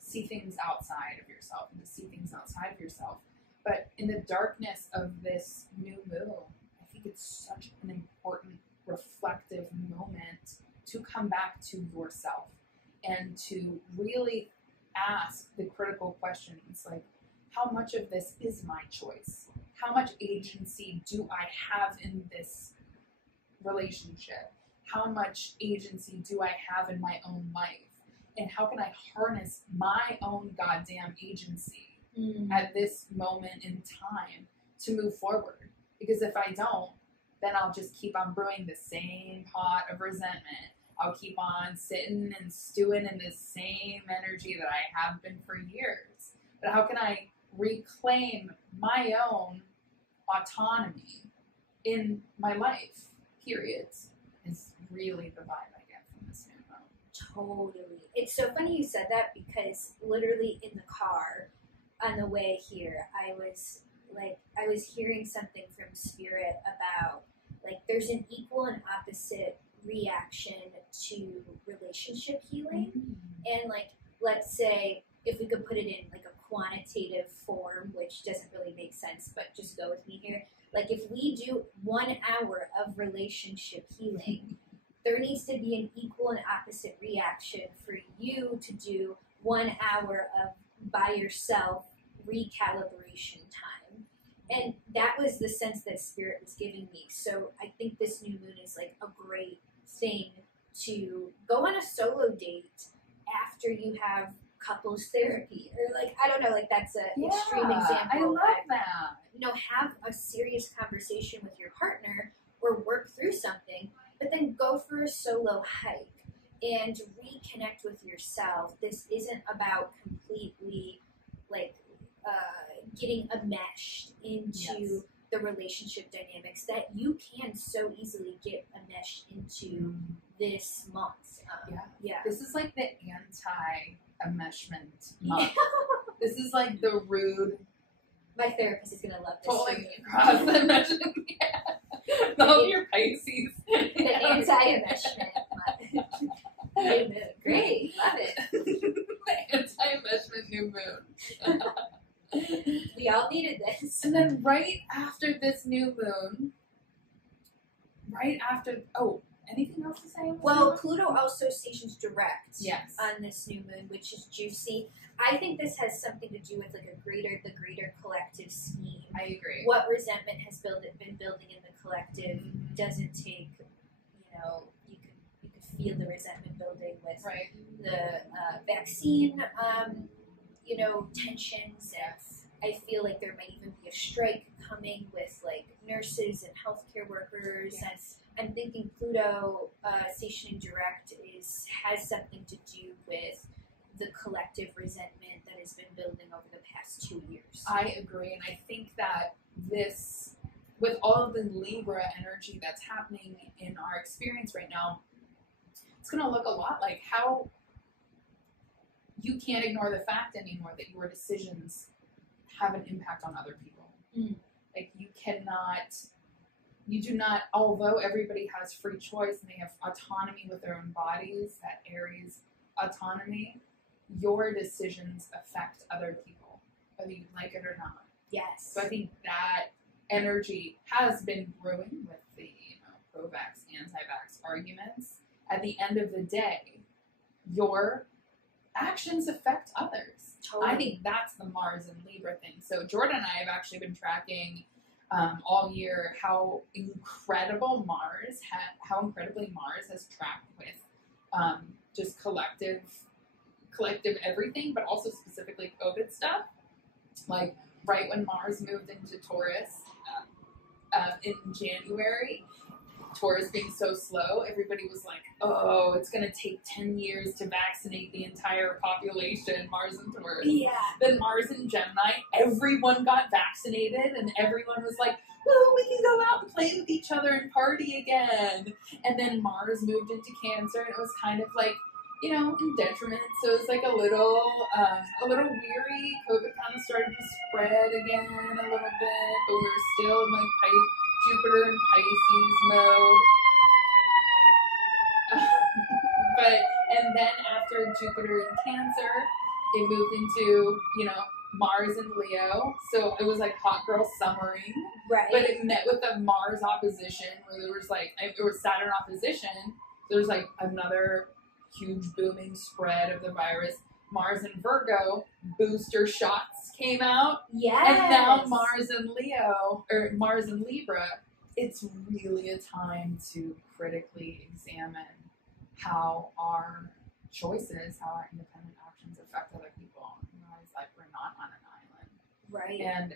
see things outside of yourself and to see things outside of yourself. But in the darkness of this new moon, I think it's such an important reflective moment to come back to yourself and to really ask the critical questions like, how much of this is my choice? How much agency do I have in this relationship? How much agency do I have in my own life? And how can I harness my own goddamn agency at this moment in time to move forward? Because if I don't, then I'll just keep on brewing the same pot of resentment. I'll keep on sitting and stewing in this same energy that I have been for years. But how can I reclaim my own autonomy in my life, period, is really the vibe I get from this new moon. Totally. It's so funny you said that because literally in the car on the way here, I was hearing something from Spirit about like there's an equal and opposite reaction to relationship healing. And like, let's say if we could put it in like a quantitative form, which doesn't really make sense, but just go with me here. Like if we do 1 hour of relationship healing, there needs to be an equal and opposite reaction for you to do 1 hour of by yourself recalibration time. And that was the sense that Spirit was giving me. So I think this new moon is like a great thing to go on a solo date after you have couples therapy, or like, I don't know, like that's an extreme example. I love that. You know, have a serious conversation with your partner or work through something, but then go for a solo hike and reconnect with yourself. This isn't about completely like getting enmeshed into the relationship dynamics that you can so easily get enmeshed into this month. This is like the anti-enmeshment month. This is like the rude. My therapist is gonna love this. Totally across the enmeshment. Love your Pisces. The anti-enmeshment month. Great, love it. The anti-enmeshment new moon. We all needed this. And then right after this new moon, anything else to say? Well, Pluto also stations direct yes. on this new moon, which is juicy. I think this has something to do with like the greater collective scheme. I agree. What resentment has been building in the collective doesn't take, you could feel the resentment building with the vaccine, tensions. Yes. I feel like there might even be a strike coming with like nurses and healthcare workers. Yes. And I'm thinking Pluto stationing direct has something to do with the collective resentment that has been building over the past 2 years. I agree, and I think that this, with all of the Libra energy that's happening in our experience right now, it's going to look a lot like how you can't ignore the fact anymore that your decisions have an impact on other people. Like you do not, although everybody has free choice and they have autonomy with their own bodies, that Aries autonomy, your decisions affect other people, whether you like it or not. Yes. So I think that energy has been brewing with the pro-vax, anti-vax arguments. At the end of the day, your actions affect others. Totally. I think that's the Mars and Libra thing. So Jordan and I have actually been tracking all year how incredibly Mars has tracked with just collective everything, but also specifically COVID stuff. Like right when Mars moved into Taurus in January, Taurus being so slow, everybody was like, oh, it's going to take 10 years to vaccinate the entire population, Mars and Taurus. Yeah. Then Mars and Gemini, everyone got vaccinated, and everyone was like, oh, we can go out and play with each other and party again. And then Mars moved into Cancer, and it was kind of like, in detriment. So it was like a little weary. COVID kind of started to spread again a little bit, but we were still in like Jupiter and Pisces mode. And then after Jupiter in Cancer, it moved into, Mars and Leo. So it was like hot girl summering. Right. But it met with a Mars opposition where there was it was Saturn opposition. There's like another huge booming spread of the virus. Mars and Virgo, booster shots came out. Yes. And now Mars and Leo, or Mars and Libra, it's really a time to critically examine how our choices, how our independent actions affect other people. And realize like we're not on an island. Right. And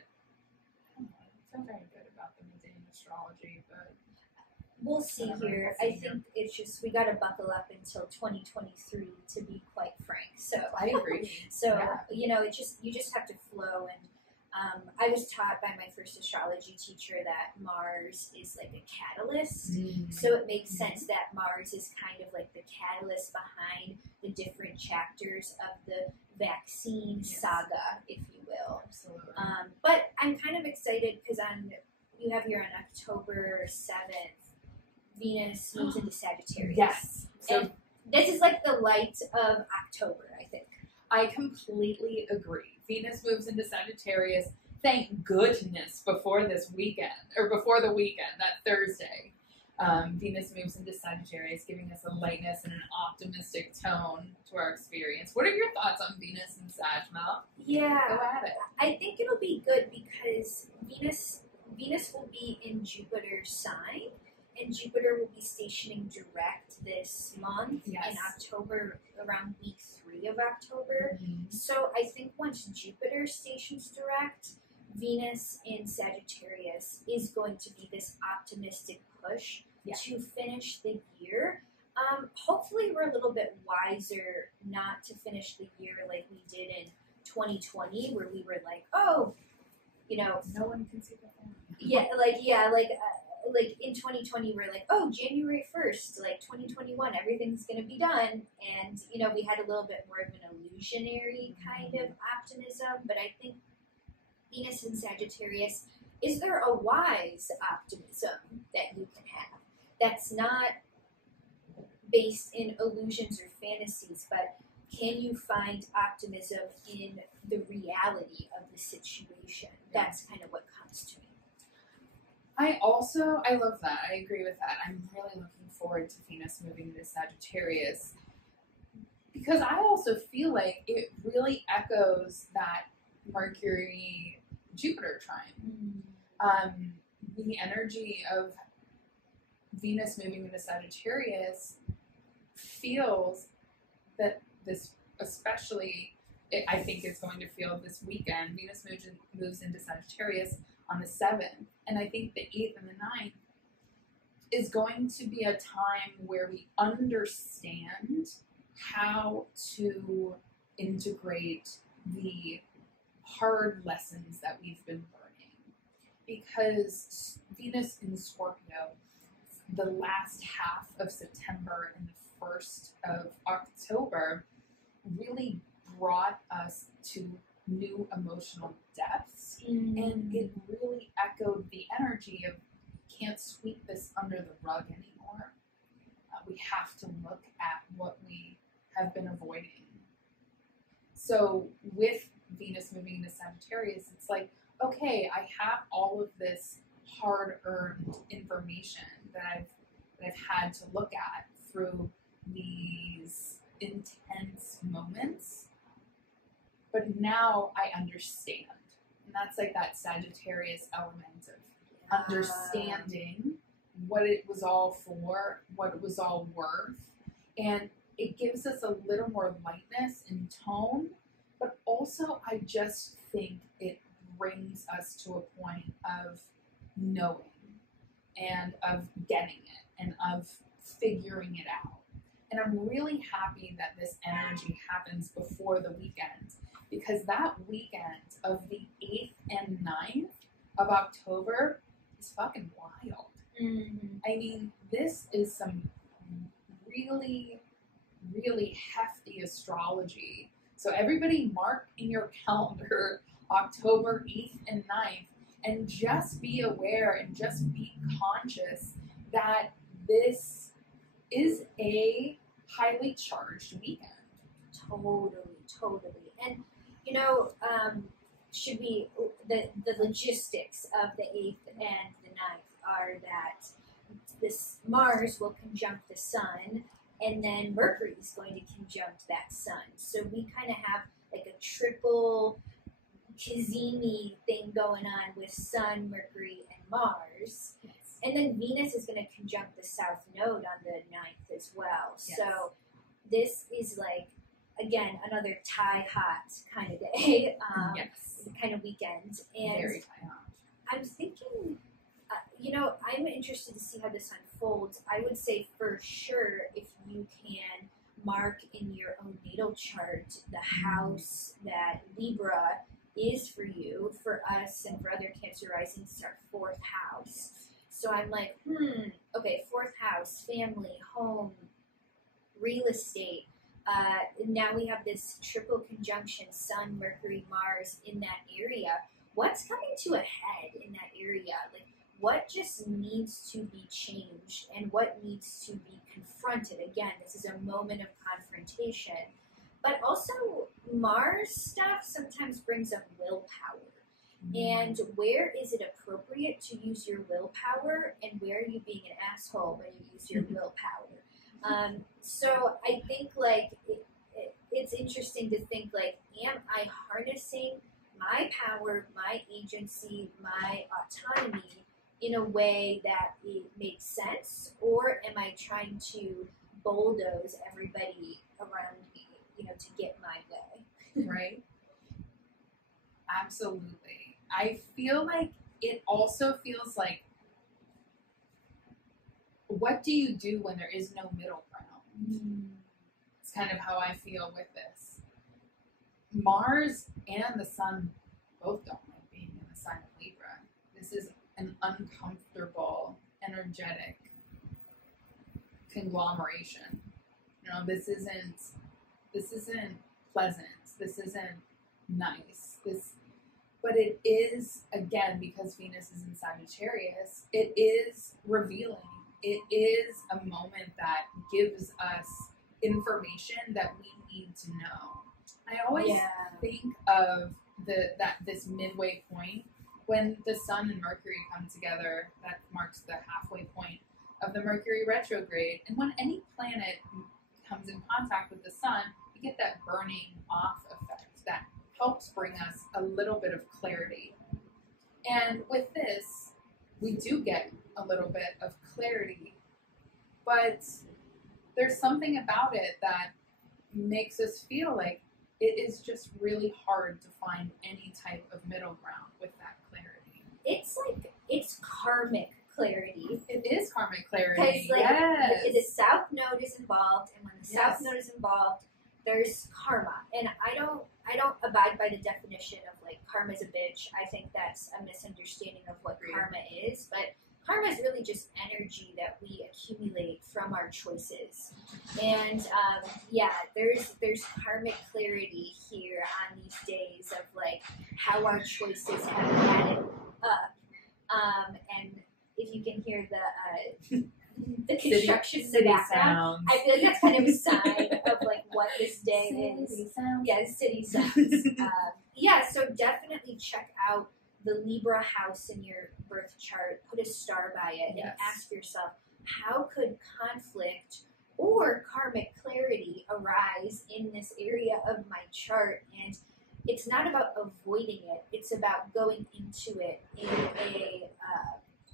I don't know, I feel very good about the mundane astrology, but we'll see here. I think it's just we got to buckle up until 2023, to be quite frank. So I agree. So it you just have to flow. And I was taught by my first astrology teacher that Mars is like a catalyst. So it makes sense that Mars is kind of like the catalyst behind the different chapters of the vaccine saga, if you will. Absolutely. But I'm kind of excited because you have here on October 7th. Venus moves into Sagittarius. Yes. So and this is like the light of October, I think. I completely agree. Venus moves into Sagittarius. Thank goodness before this weekend, or before the weekend, that Thursday. Venus moves into Sagittarius, giving us a lightness and an optimistic tone to our experience. What are your thoughts on Venus and Sag, Mel? Yeah. Go at it. I think it'll be good because Venus will be in Jupiter's sign. And Jupiter will be stationing direct this month in October, around week 3 of October. So I think once Jupiter stations direct, Venus in Sagittarius is going to be this optimistic push to finish the year. Hopefully we're a little bit wiser not to finish the year like we did in 2020, where we were like, no one can see the phone. Like in 2020, we're like, January 1st, like 2021, everything's going to be done. And, we had a little bit more of an illusionary kind of optimism. But I think Venus in Sagittarius, is there a wise optimism that you can have that's not based in illusions or fantasies, but can you find optimism in the reality of the situation? That's kind of what comes to me. I love that. I agree with that. I'm really looking forward to Venus moving into Sagittarius because I also feel like it really echoes that Mercury Jupiter trine. The energy of Venus moving into Sagittarius feels that this, especially, I think it's going to feel this weekend. Venus moves into Sagittarius on the 7th, and I think the 8th and the 9th is going to be a time where we understand how to integrate the hard lessons that we've been learning. Because Venus in Scorpio, the last half of September and the 1st of October really brought us to new emotional depths, and it really echoed the energy of can't sweep this under the rug anymore. We have to look at what we have been avoiding. So with Venus moving into Sagittarius, it's like, okay, I have all of this hard-earned information that I've had to look at through these intense moments, but now I understand. And that's like that Sagittarius element of understanding what it was all for, what it was all worth. And it gives us a little more lightness in tone, but also I just think it brings us to a point of knowing and of getting it and of figuring it out. And I'm really happy that this energy happens before the weekend, because that weekend of the 8th and 9th of October is fucking wild. I mean, this is some really, really hefty astrology. So everybody mark in your calendar October 8th and 9th, and just be aware and just be conscious that this is a highly charged weekend. Totally. totally. And, should be the logistics of the 8th and the 9th are that this Mars will conjunct the Sun, and then Mercury is going to conjunct that Sun. So we kind of have like a triple Kazemi thing going on with Sun, Mercury, and Mars. Yes. And then Venus is going to conjunct the South Node on the 9th as well. Yes. So this is like, again, another tie-hot kind of day. Yes. Kind of weekend. And Very tie-hot. I'm thinking, I'm interested to see how this unfolds. I would say for sure, if you can mark in your own natal chart the house that Libra is for you, for us and for other Cancer risings, it's our 4th house. So I'm like, okay, 4th house, family, home, real estate. Now we have this triple conjunction, Sun, Mercury, Mars in that area. What's coming to a head in that area? Like, what just needs to be changed and what needs to be confronted? Again, this is a moment of confrontation. But also, Mars stuff sometimes brings up willpower. And where is it appropriate to use your willpower, and where are you being an asshole when you use your willpower? So I think, like, it's interesting to think, like, am I harnessing my power, my agency, my autonomy in a way that it makes sense, or am I trying to bulldoze everybody around me, to get my way? Right? Absolutely. I feel like it also feels like, what do you do when there is no middle ground? It's kind of how I feel with this. Mars and the Sun both don't like being in the sign of Libra. This is an uncomfortable, energetic conglomeration. This isn't pleasant. This isn't nice. But it is, again, because Venus is in Sagittarius, it is revealing. It is a moment that gives us information that we need to know. I always think of this midway point when the Sun and Mercury come together. That marks the halfway point of the Mercury Retrograde. And when any planet comes in contact with the Sun, you get that burning off effect that helps bring us a little bit of clarity. And with this, we do get a little bit of clarity, but there's something about it that makes us feel like it is just really hard to find any type of middle ground with that clarity. It's karmic clarity. It is karmic clarity. Because Yes. the South Node is involved, and when the South Node is involved, there's karma. And I don't abide by the definition of like karma is a bitch. I think that's a misunderstanding of what karma is. But karma is really just energy that we accumulate from our choices. And there's karmic clarity here on these days of like how our choices have added up. And if you can hear the construction in the background, sounds. I feel like that's kind of a sign of like what this day is. Sounds. Yeah, city sounds. So definitely check out the Libra house in your birth chart. Put a star by it and ask yourself, how could conflict or karmic clarity arise in this area of my chart? And it's not about avoiding it. It's about going into it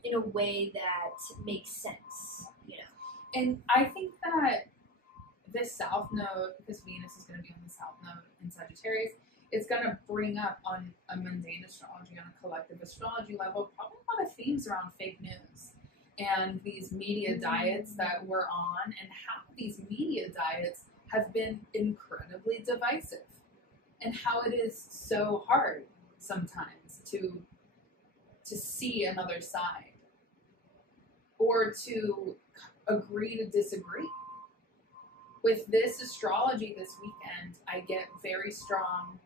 in a way that makes sense, And I think that this South Node, because Venus is going to be on the South Node in Sagittarius, it's going to bring up on a mundane astrology, on a collective astrology level, probably a lot of themes around fake news and these media diets that we're on, and how these media diets have been incredibly divisive, and how it is so hard sometimes to see another side or to agree to disagree. With this astrology this weekend, I get very strong,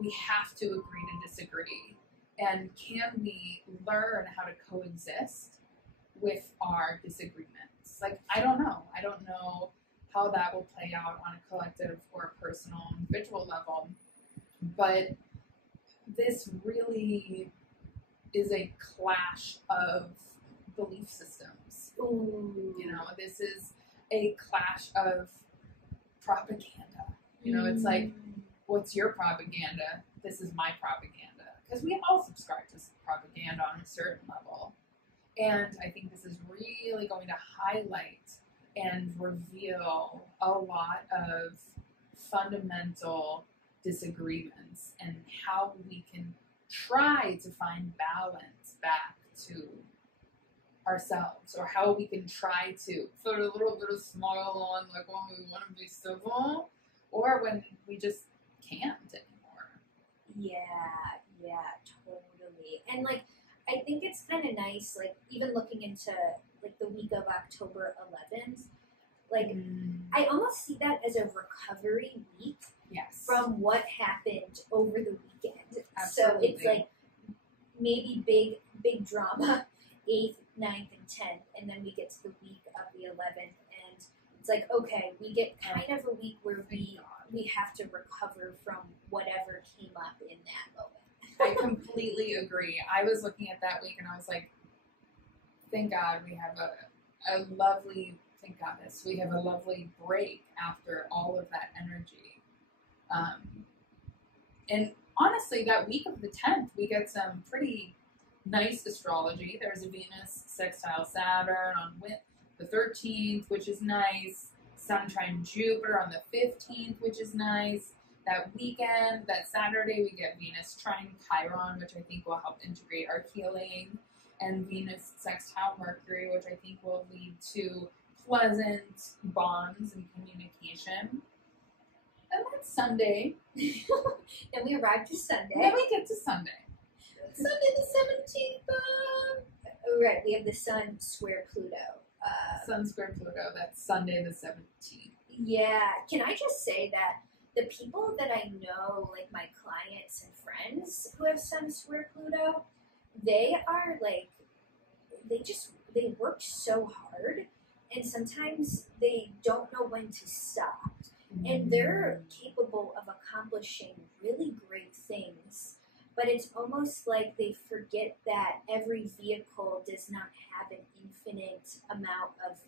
we have to agree to disagree. And can we learn how to coexist with our disagreements? Like, I don't know how that will play out on a collective or personal individual level. But this really is a clash of belief systems. Ooh. You know, this is a clash of propaganda. You know, it's like, what's your propaganda? This is my propaganda. Because we all subscribe to propaganda on a certain level. And I think this is really going to highlight and reveal a lot of fundamental disagreements and how we can try to find balance back to ourselves, or how we can try to put a little bit of smile on, like when we want to be civil, or when we just can't anymore. Yeah, totally. And like, I think it's kind of nice, like even looking into like the week of October 11th, like I almost see that as a recovery week. Yes. From what happened over the weekend. Absolutely. So it's like maybe big drama, 8th, 9th, and 10th, and then we get to the week of the 11th, and it's like, okay, we get kind of a week where we have to recover from whatever came up in that moment. I completely agree. I was looking at that week and I was like, thank God we have a lovely, thank goddess, we have a lovely break after all of that energy. And honestly, that week of the 10th, we get some pretty nice astrology. There's a Venus sextile Saturn on the 13th, which is nice. Sun trine Jupiter on the 15th, which is nice. That weekend, that Saturday, we get Venus trine Chiron, which I think will help integrate our healing, and Venus sextile Mercury, which I think will lead to pleasant bonds and communication. And then Sunday. Then we arrive to Sunday. Then we get to Sunday. Sunday the 17th. Right, we have the Sun square Pluto. Sun square Pluto. That's Sunday the 17th. Yeah. Can I just say that the people that I know, like my clients and friends who have Sun square Pluto, they are like, they work so hard, and sometimes they don't know when to stop. And they're capable of accomplishing really great things, but it's almost like they forget that every vehicle does not have an infinite amount of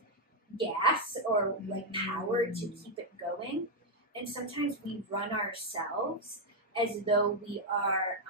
gas or like power to keep it going. And sometimes we run ourselves as though we are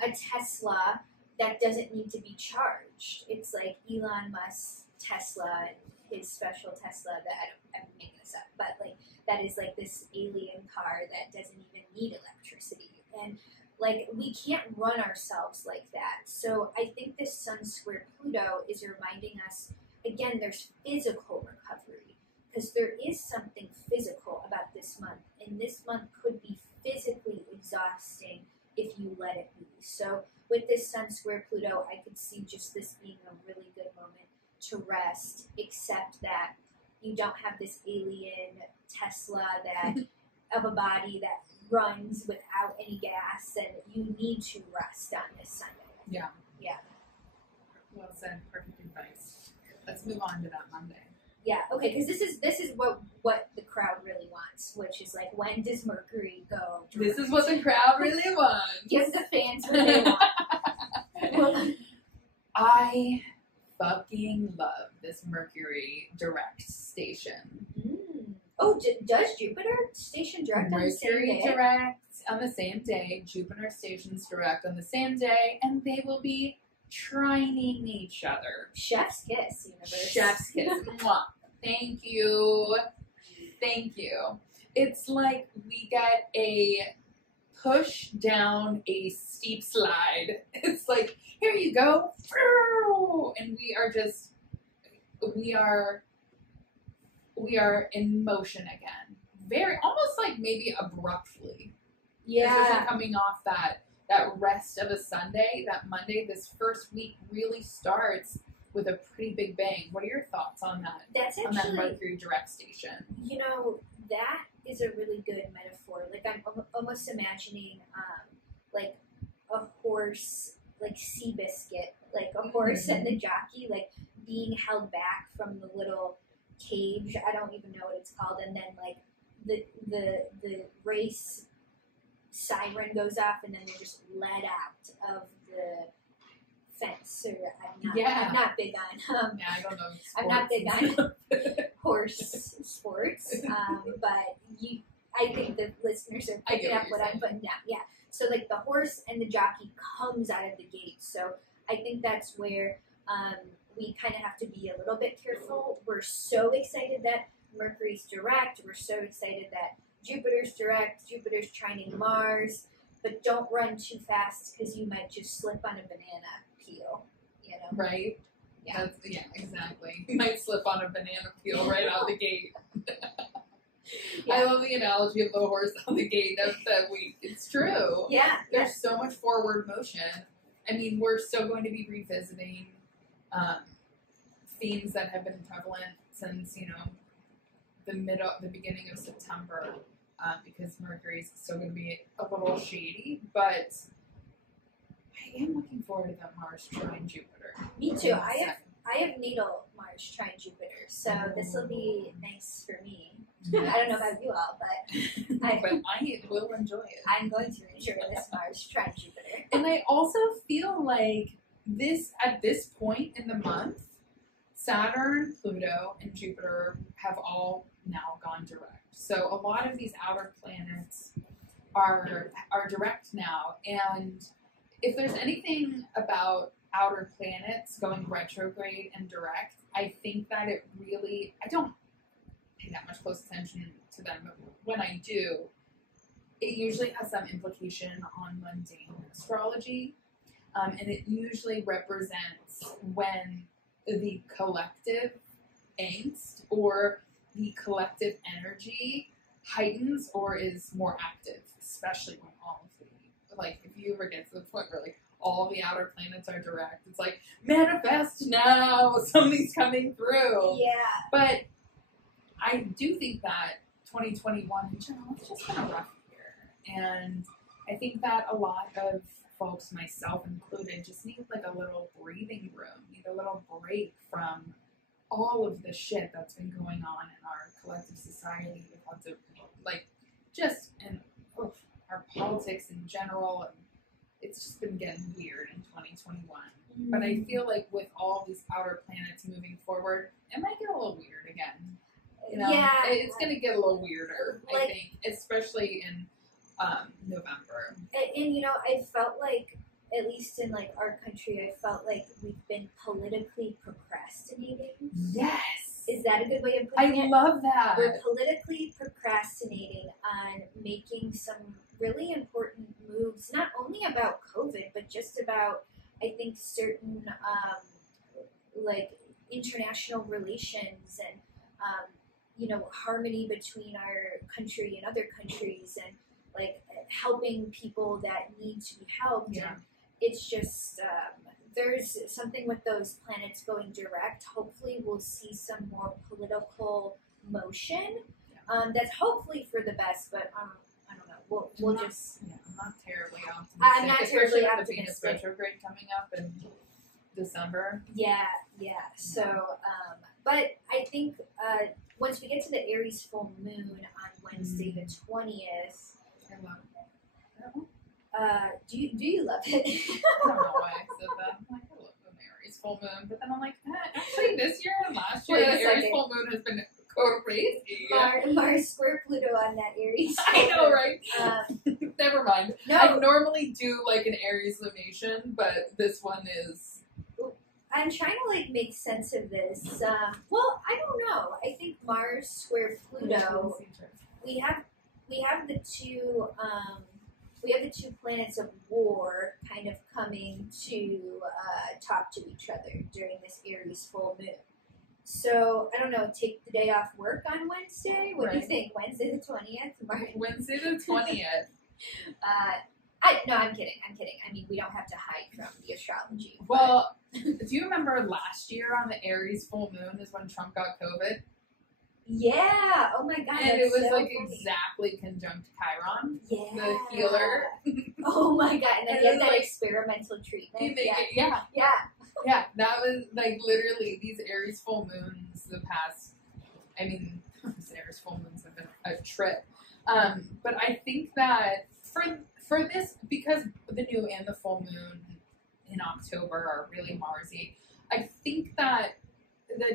a Tesla that doesn't need to be charged. It's like Elon Musk's Tesla, his special Tesla that I'm making this up, but like that is like this alien car that doesn't even need electricity. And like we can't run ourselves like that. So I think this Sun square Pluto is reminding us, again, there's physical recovery, because there is something physical about this month, and this month could be physically exhausting if you let it be. So with this Sun square Pluto, I could see just this being a really good moment to rest, except that you don't have this alien Tesla that of a body that runs without any gas, and you need to rest on this Sunday. Yeah. Yeah. Well said. Perfect advice. Let's move on to that Monday. Yeah. Okay. Because this is what the crowd really wants, which is like, when does Mercury go? This is what the crowd really wants. Give the fans what they want. I fucking love this Mercury direct station. Oh, does Jupiter station direct on the same Mercury day? direct on the same day. Jupiter stations direct on the same day, and they will be trining each other. Chef's kiss, universe. Chef's kiss. Mwah. Thank you. Thank you. It's like we get a push down a steep slide. It's like, here you go. And we are in motion again. Very, almost like maybe abruptly. Yeah. This isn't coming off that rest of a Sunday. That Monday, this first week really starts with a pretty big bang. What are your thoughts on that? That's actually, on that Mercury direct station. You know, that is a really good metaphor. Like, I'm almost imagining like a horse, like Seabiscuit, like a horse and the jockey, like being held back from the little cage. I don't even know what it's called. And then like the race siren goes off, and then they're just let out of the fence. Or I'm not big on. Yeah, I don't know. I'm not big on horse sports, but I think the listeners are picking up what I'm putting down. Yeah. So like the horse and the jockey comes out of the gate. So I think that's where we kind of have to be a little bit careful. We're so excited that Mercury's direct. We're so excited that Jupiter's direct. Jupiter's trining Mars. But don't run too fast because you might just slip on a banana peel. You know? Right? Yeah. Exactly. You might slip on a banana peel right out the gate. Yeah. I love the analogy of the horse on the gate. It's true. Yeah. There's so much forward motion. I mean, we're still going to be revisiting themes that have been prevalent since, the beginning of September, because Mercury's still going to be a little shady, but I am looking forward to that Mars trine Jupiter. Me too. I have natal Mars trine Jupiter, so this will be nice for me. Yes. I don't know about you all, but I will enjoy it. I'm going to enjoy this Mars trine Jupiter. And I also feel like at this point in the month, Saturn, Pluto, and Jupiter have all now gone direct. So a lot of these outer planets are direct now. And if there's anything about outer planets going retrograde and direct, I think that it really, I don't pay that much close attention to them, but when I do, it usually has some implication on mundane astrology, and it usually represents when the collective angst or the collective energy heightens or is more active, especially when all of if you ever get to the point where all the outer planets are direct, it's like, manifest now, something's coming through. Yeah. But I do think that 2021 in general has just been a rough year. And I think that a lot of folks, myself included, just need a little breathing room, need a little break from all of the shit that's been going on in our collective society with lots of our politics in general. And it's just been getting weird in 2021. Mm-hmm. But I feel like with all these outer planets moving forward, it might get a little weird again. It's going to get a little weirder, I think, especially in November. And I felt like, at least in our country, I felt like we've been politically procrastinating. Yes. Is that a good way of putting it? I love that. We're politically procrastinating on making some really important moves, not only about COVID, but just about, I think, certain international relations and harmony between our country and other countries, and helping people that need to be helped. Yeah. And it's just there's something with those planets going direct. Hopefully we'll see some more political motion. That's hopefully for the best, but I don't know. We'll just. Yeah, I'm not terribly optimistic. I'm not terribly optimistic. optimistic. The Venus retrograde coming up in December. Yeah. So, but I think once we get to the Aries full moon on Wednesday the 20th. I love it. Do you love it? I don't know why I said that. I'm like, I love an Aries full moon, but then I'm like, actually, this year and last year, the Aries full moon has been crazy. Mars square Pluto on that Aries. I know, right? Never mind. No. I normally do an Aries lunation, but this one is. I'm trying to make sense of this. Well, I don't know. I think Mars square Pluto. We have the two. We have the two planets of war kind of coming to talk to each other during this Aries full moon. So, I don't know, take the day off work on Wednesday? What do you think? Wednesday the 20th? Wednesday the 20th. I'm kidding. I mean, we don't have to hide from the astrology. Well, do you remember last year on the Aries full moon is when Trump got COVID? Yeah. Oh my God. And it was so funny. exactly conjunct Chiron. Yeah. The healer. Oh my God. And then he had that experimental treatment. Yeah, that was literally these Aries full moons the past I mean, this Aries full moons have been a trip. But I think that for this, because the new and the full moon in October are really Marsy, I think that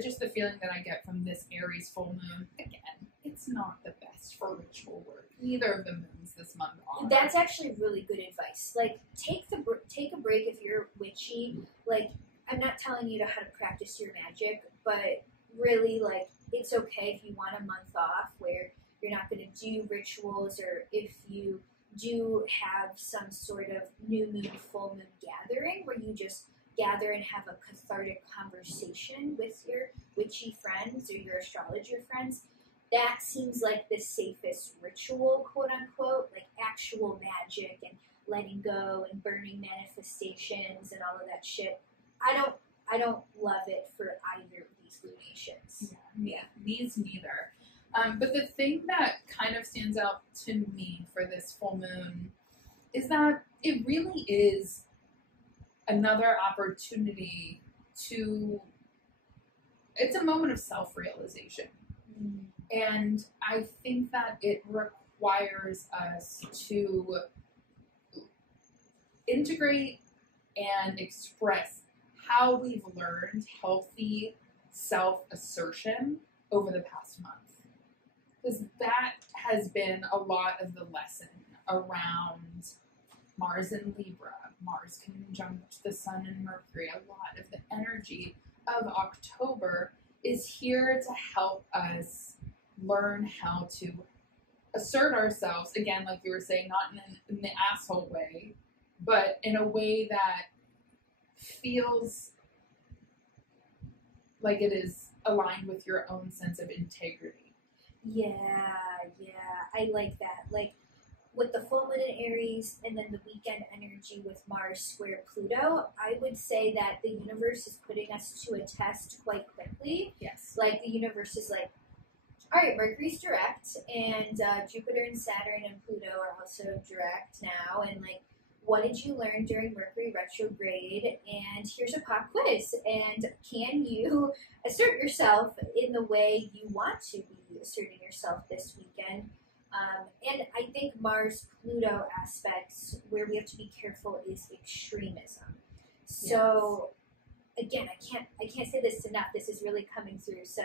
just the feeling that I get from this Aries full moon, again, it's not the best for ritual work. Neither of the moons this month are. That's actually really good advice. Like, take a break if you're witchy. Like, I'm not telling you how to practice your magic, but really, like, it's okay if you want a month off where you're not going to do rituals, or if you do have some sort of new moon, full moon gathering where you just gather and have a cathartic conversation with your witchy friends or your astrologer friends. That seems like the safest ritual, quote unquote, like actual magic and letting go and burning manifestations and all of that shit. I don't love it for either of these lunations. Yeah, these neither. But the thing that kind of stands out to me for this full moon is that it really is another opportunity it's a moment of self-realization. Mm. And I think that it requires us to integrate and express how we've learned healthy self-assertion over the past month. Because that has been a lot of the lesson around Mars and Libra, Mars conjunct the Sun and Mercury. A lot of the energy of October is here to help us learn how to assert ourselves, again, like you were saying, not in the asshole way, but in a way that feels like it is aligned with your own sense of integrity. Yeah, I like that. Like, with the full moon in Aries and then the weekend energy with Mars square Pluto, I would say that the universe is putting us to a test quite quickly. Yes. Like, the universe is like, all right, Mercury's direct, and Jupiter and Saturn and Pluto are also direct now, and like, what did you learn during Mercury Retrograde? And here's a pop quiz. And can you assert yourself in the way you want to be asserting yourself this weekend? And I think Mars-Pluto aspects where we have to be careful is extremism. So, again, I can't say this enough. This is really coming through. So,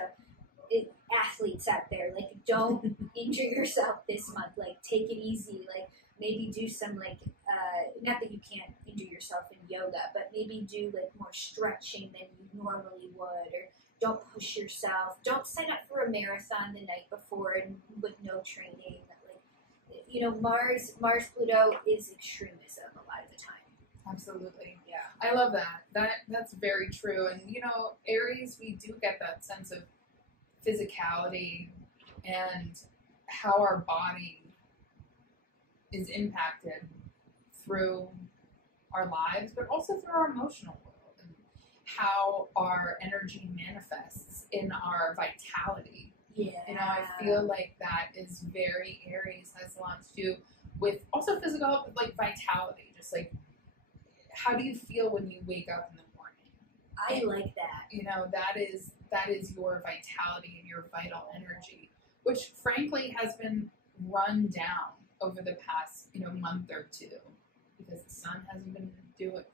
athletes out there, like, don't injure yourself this month. Like, take it easy. Like, maybe do some, like, not that you can't injure yourself in yoga, but maybe do, like, more stretching than you normally would, or don't push yourself. Don't sign up for a marathon the night before and with no training. Like, you know, Mars Pluto is extremism a lot of the time. Absolutely. Yeah. I love that. That's very true. And, you know, Aries, we do get that sense of physicality and how our body is impacted through our lives, but also through our emotional world, and how our energy manifests in our vitality. Yeah. You know, I feel like that is very Aries, has a lot to do with also physical, like vitality, just like how do you feel when you wake up in the morning? I like that. You know, that is your vitality and your vital energy, which frankly has been run down over the past, month or two, because the sun hasn't been doing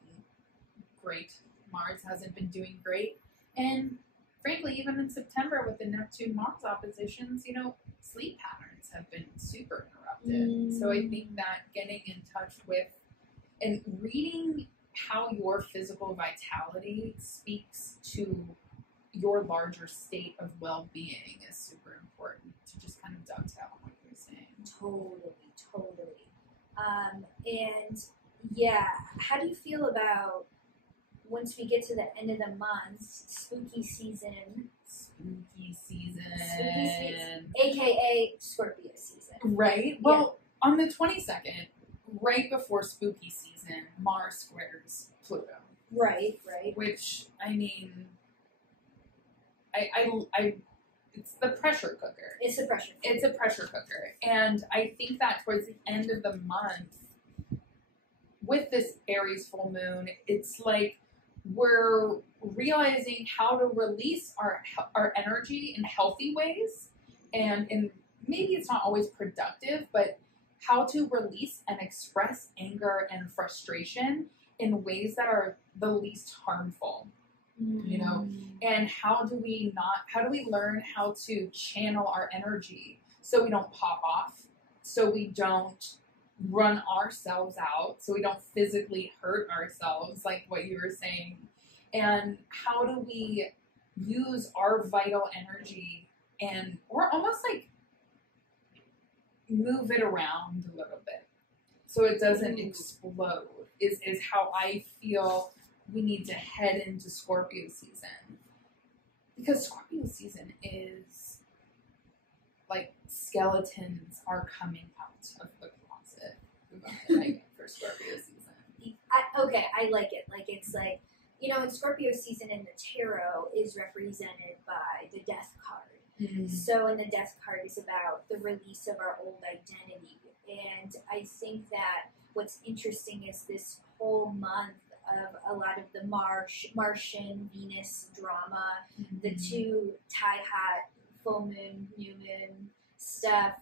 great, Mars hasn't been doing great, and frankly, even in September with the Neptune-Mars oppositions, sleep patterns have been super interrupted. So I think that getting in touch with and reading how your physical vitality speaks to your larger state of well-being is super important to just kind of dovetail on what you're saying. Totally. And yeah, how do you feel about once we get to the end of the month, spooky season, aka Scorpio season? Right? Well, on the 22nd, right before spooky season, Mars squares Pluto. Right. Which, I mean, it's the pressure cooker. It's a pressure cooker. And I think that towards the end of the month, with this Aries full moon, it's like we're realizing how to release our energy in healthy ways, and maybe it's not always productive, but how to release and express anger and frustration in ways that are the least harmful, you know, and how do we learn how to channel our energy so we don't pop off, so we don't run ourselves out, so we don't physically hurt ourselves, like what you were saying, and how do we use our vital energy or almost like move it around a little bit so it doesn't explode is how I feel we need to head into Scorpio season. Because Scorpio season is like skeletons are coming out of the closet for Scorpio season. I like it. Like, it's like, you know, in Scorpio season in the tarot is represented by the Death card. Mm-hmm. So, and the Death card is about the release of our old identity. And I think that what's interesting is this whole month of a lot of the Martian, Venus drama, the two tie hat, full moon, new moon stuff.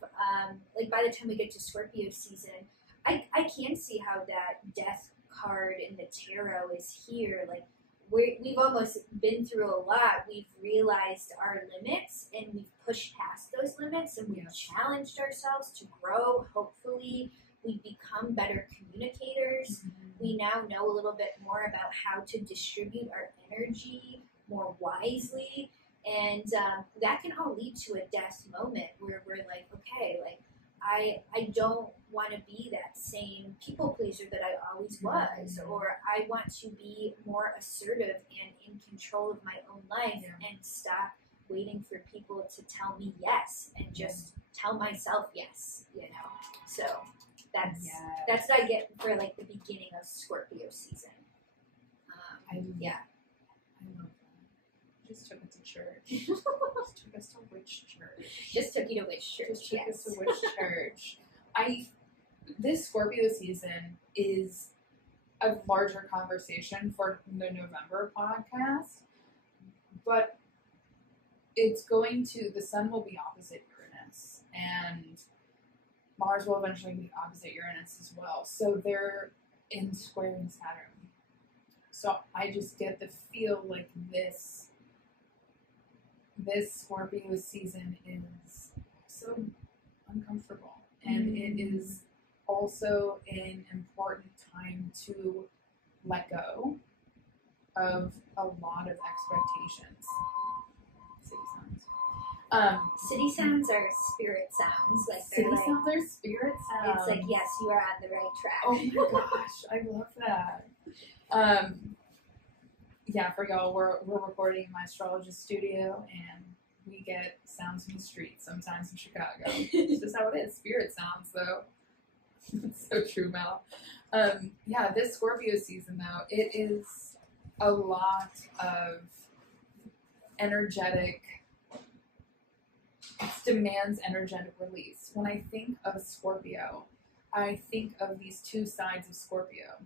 Like, by the time we get to Scorpio season, I can see how that Death card in the tarot is here. Like, we've almost been through a lot. We've realized our limits and we've pushed past those limits and we've challenged ourselves to grow. Hopefully, we've become better communicators. We now know a little bit more about how to distribute our energy more wisely. And that can all lead to a death moment where we're like, okay, like, I don't want to be that same people pleaser that I always was, or I want to be more assertive and in control of my own life and stop waiting for people to tell me yes and just tell myself yes, you know. So that's what I get for like the beginning of Scorpio season. I love that. Just took it to church. Just took us to which church? Just took you to which church? Just took us to which church? This Scorpio season is a larger conversation for the November podcast, but the sun will be opposite Uranus, and Mars will eventually be opposite Uranus as well. So they're in square in Saturn. So I just get the feel like this Scorpio season is so uncomfortable, and it is also an important time to let go of a lot of expectations. City sounds are spirit sounds. Like city sounds are spirit sounds. It's like, yes, you are on the right track. Oh my gosh, I love that. Yeah, for y'all, we're recording in my astrology studio, and we get sounds from the street sometimes in Chicago. It's just how it is. Spirit sounds, though. It's so true, Mel. Yeah, this Scorpio season, though, it is a lot of energetic. It demands energetic release. When I think of Scorpio, I think of these two sides of Scorpio.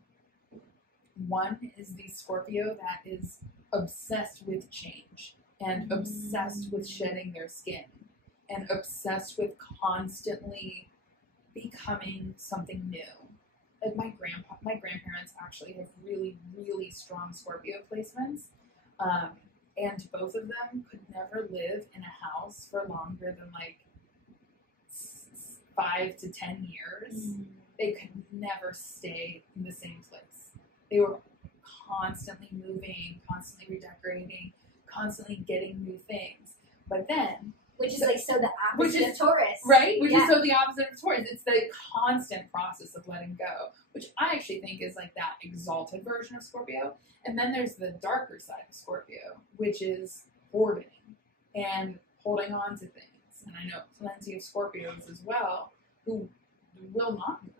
One is the Scorpio that is obsessed with change and obsessed with shedding their skin and obsessed with constantly becoming something new. Like my grandparents actually have really, really strong Scorpio placements. And both of them could never live in a house for longer than like 5 to 10 years. They could never stay in the same place. They were constantly moving, constantly redecorating, constantly getting new things. But then, which is the opposite of Taurus. Right? Which is so the opposite of Taurus. It's the constant process of letting go, which I actually think is like that exalted version of Scorpio. And then there's the darker side of Scorpio, which is hoarding and holding on to things. And I know plenty of Scorpios as well who will not move,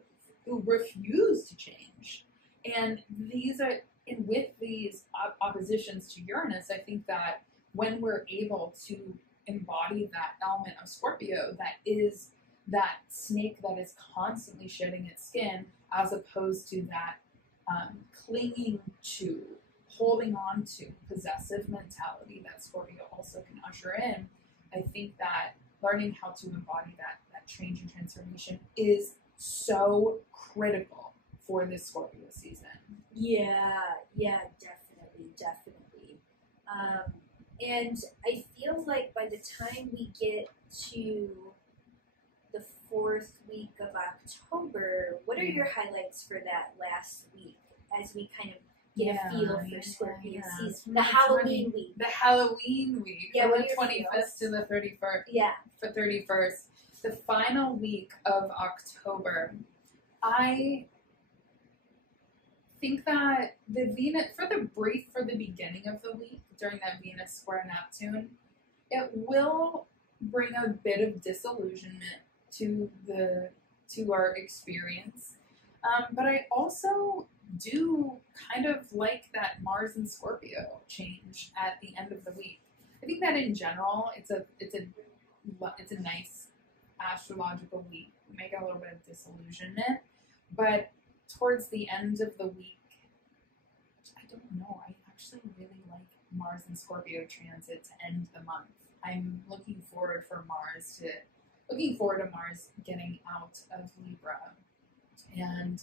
who refuse to change. And with these oppositions to Uranus, I think that when we're able to embody that element of Scorpio, that is that snake that is constantly shedding its skin, as opposed to that clinging to, holding on to possessive mentality that Scorpio also can usher in, I think that learning how to embody that change and transformation is so critical for this Scorpio season. Yeah, definitely. And I feel like by the time we get to the 4th week of October, what are your highlights for that last week as we kind of get a feel for Scorpio season? The Halloween week. The Halloween week. Yeah, from the 25th to the 31st. Yeah. For 31st. The final week of October. I think that the beginning of the week, during that Venus square Neptune, it will bring a bit of disillusionment to our experience. But I also do kind of like that Mars and Scorpio change at the end of the week. I think that in general, it's a nice astrological week. We may get a little bit of disillusionment, but towards the end of the week, I don't know. I actually really like Mars and Scorpio transit to end the month. I'm looking forward to Mars getting out of Libra, and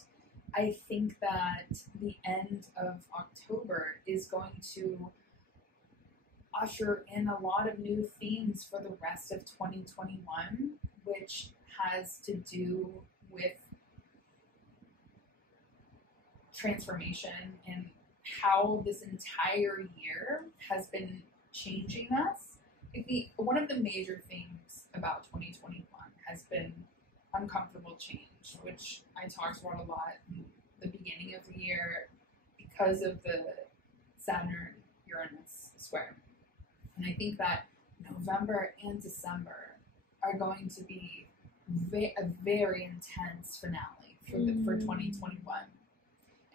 I think that the end of October is going to usher in a lot of new themes for the rest of 2021, which has to do with transformation and how this entire year has been changing us. One of the major themes about 2021 has been uncomfortable change, which I talked about a lot in the beginning of the year because of the Saturn-Uranus square. And I think that November and December are going to be a very intense finale for 2021.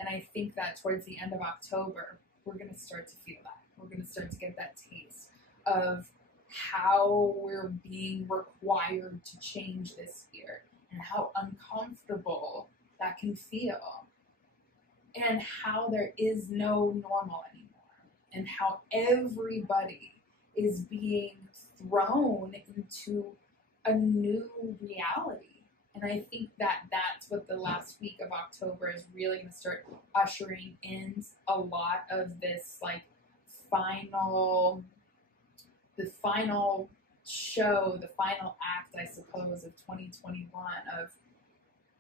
And I think that towards the end of October, we're going to start to feel that. We're going to start to get that taste of how we're being required to change this year and how uncomfortable that can feel and how there is no normal anymore and how everybody is being thrown into a new reality. And I think that that's what the last week of October is really going to start ushering in a lot of this, like, the final show, the final act, I suppose, of 2021 of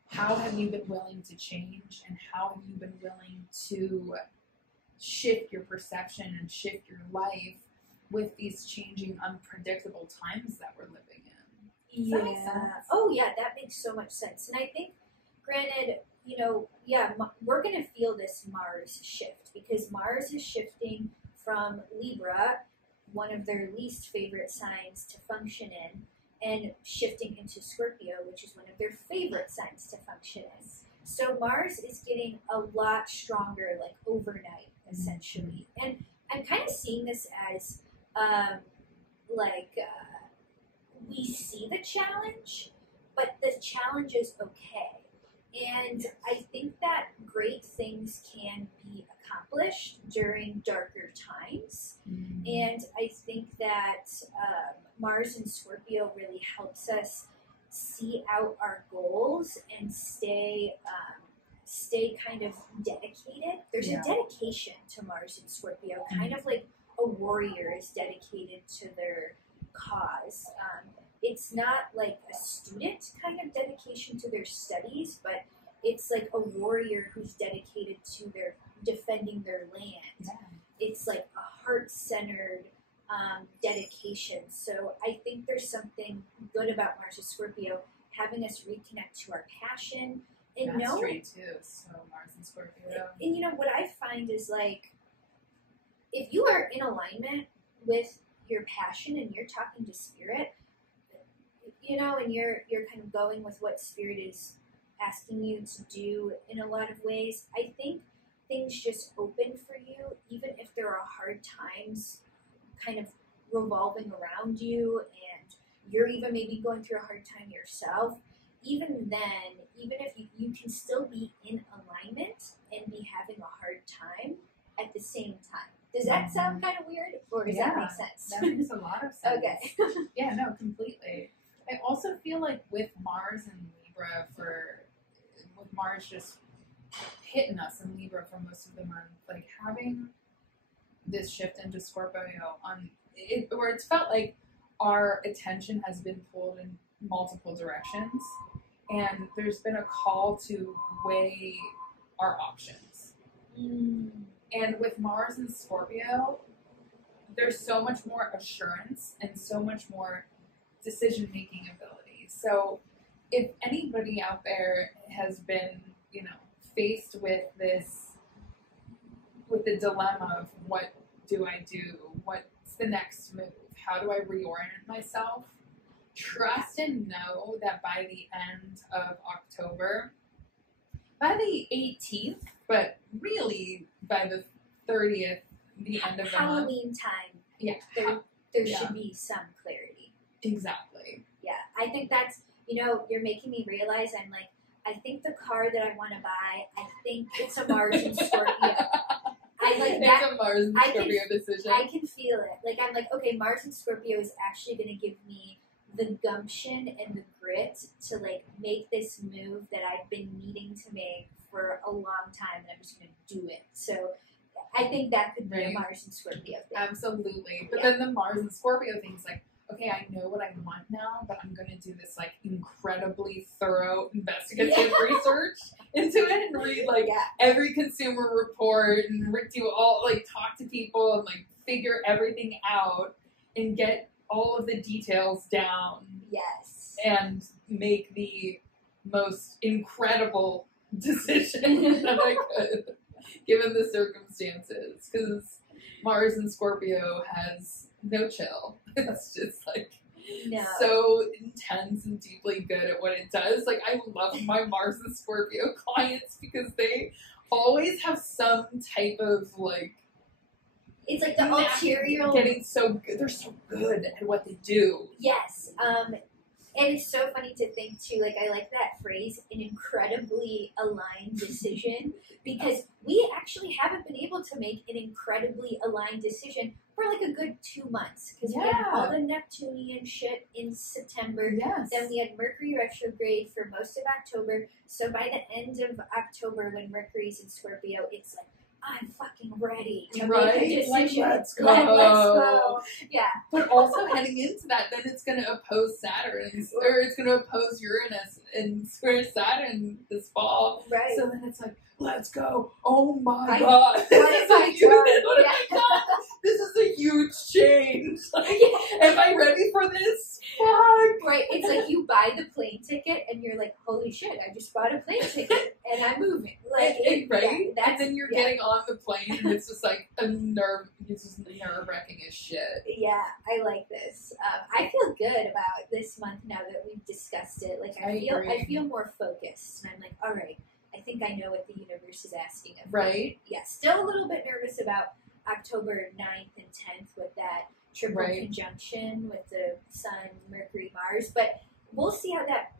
how have you been willing to change and how have you been willing to shift your perception and shift your life with these changing, unpredictable times that we're living in. Does that make sense? Oh, yeah, that makes so much sense. And I think, granted, we're going to feel this Mars shift because Mars is shifting from Libra, one of their least favorite signs to function in, and shifting into Scorpio, which is one of their favorite signs to function in. So Mars is getting a lot stronger, like overnight, essentially. And I'm kind of seeing this as, we see the challenge, but the challenge is okay. And I think that great things can be accomplished during darker times. And I think that Mars and Scorpio really helps us see out our goals and stay kind of dedicated. There's a dedication to Mars and Scorpio, kind of like a warrior is dedicated to their cause. It's not like a student kind of dedication to their studies, but it's like a warrior who's dedicated to their defending their land. Yeah. It's like a heart-centered dedication. So I think there's something good about Mars and Scorpio having us reconnect to our passion. And that's straight too. So Mars and Scorpio. And what I find is, like, if you are in alignment with your passion and you're talking to spirit, and you're kind of going with what spirit is asking you to do in a lot of ways, I think things just open for you, even if there are hard times kind of revolving around you and you're even maybe going through a hard time yourself. Even then, even if you can still be in alignment and be having a hard time at the same time. Does that sound kind of weird, or does that make sense? That makes a lot of sense. Okay. Yeah, no, completely. I also feel like with Mars and Libra, with Mars just hitting us in Libra for most of the month, like having this shift into Scorpio where it's felt like our attention has been pulled in multiple directions, and there's been a call to weigh our options. And with Mars and Scorpio, there's so much more assurance and so much more decision-making ability. So if anybody out there has been, faced with the dilemma of what do I do? What's the next move? How do I reorient myself? Trust and know that by the end of October, by the 18th, but really by the 30th, the end of the month. Halloween time. Yeah. There should be some clarity. Exactly. Yeah. I think that's, you're making me realize I think the car that I want to buy, I think it's a Mars and Scorpio. It's a Mars and Scorpio decision. I can feel it. I'm like, okay, Mars and Scorpio is actually going to give me the gumption and the grit to make this move that I've been needing to make for a long time, and I'm just going to do it. So I think that could be a Mars and Scorpio thing. Absolutely. But then the Mars and Scorpio thing is okay, I know what I want now, but I'm going to do this incredibly thorough investigative research into it and read every consumer report and do all talk to people and figure everything out and get all of the details down. Yes. And make the most incredible decision that I could, given the circumstances. Because Mars and Scorpio has no chill. It's just so intense and deeply good at what it does. I love my Mars and Scorpio clients because they always have some type of it's the ulterior getting so good. They're so good at what they do. Yes. And it's so funny to think too, I like that phrase, an incredibly aligned decision, because we actually haven't been able to make an incredibly aligned decision for a good 2 months, because we had all the Neptunian shit in September. Yes. Then we had Mercury Retrograde for most of October. So by the end of October, when Mercury's in Scorpio, it's I'm fucking ready to make a decision. Let's go. Let's go. Yeah. But also heading into that, then it's going to oppose Saturn, or it's going to oppose Uranus and square Saturn this fall. Right. So then it's let's go. Oh my God. What if I don't? This is a huge change. Am I ready for this? Fuck. Right. It's you buy the plane ticket and you're holy shit, I just bought a plane ticket and I'm moving. Right? Yeah, and then you're getting on the plane and it's just it's just nerve-wracking as shit. Yeah, I like this. I feel good about this month now that we've discussed it. I feel more focused. And I'm all right, I think I know what the universe is asking of me. Right? Yeah, still a little bit nervous about October 9th and 10th with that triple conjunction with the Sun, Mercury, Mars. But we'll see how that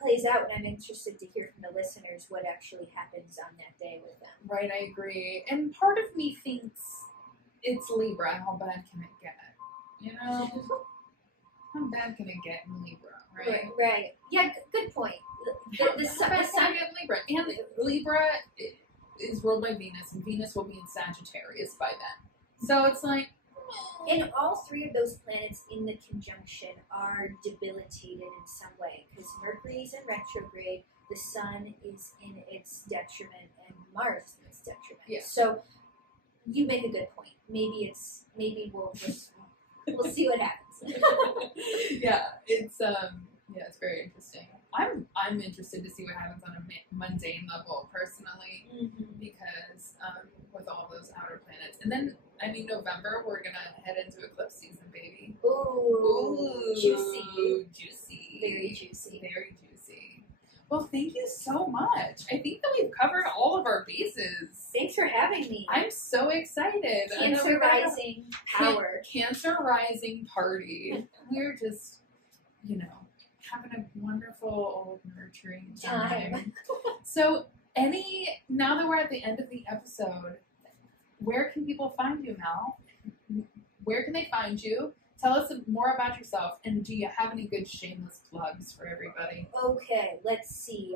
plays out, and I'm interested to hear from the listeners what actually happens on that day with them. Right, I agree. And part of me thinks it's Libra. How bad can it get? How bad can it get in Libra, right? Right. Yeah, good point. The sun in Libra. And Libra is ruled by Venus, and Venus will be in Sagittarius by then. So it's and all three of those planets in the conjunction are debilitated in some way, because Mercury's in retrograde, the Sun is in its detriment, and Mars is in its detriment. Yeah. So you make a good point. Maybe we'll see what happens. It's very interesting. I'm interested to see what happens on a mundane level personally, because with all those outer planets, and then November we're gonna head into eclipse season, baby. Ooh, juicy, very juicy, very juicy. Well, thank you so much. I think that we've covered all of our bases. Thanks for having me. I'm so excited. Cancer rising power. Cancer rising party. We're just, having a wonderful, nurturing time. So, now that we're at the end of the episode, where can people find you, Mel? Where can they find you? Tell us more about yourself, and do you have any good shameless plugs for everybody? Okay, let's see.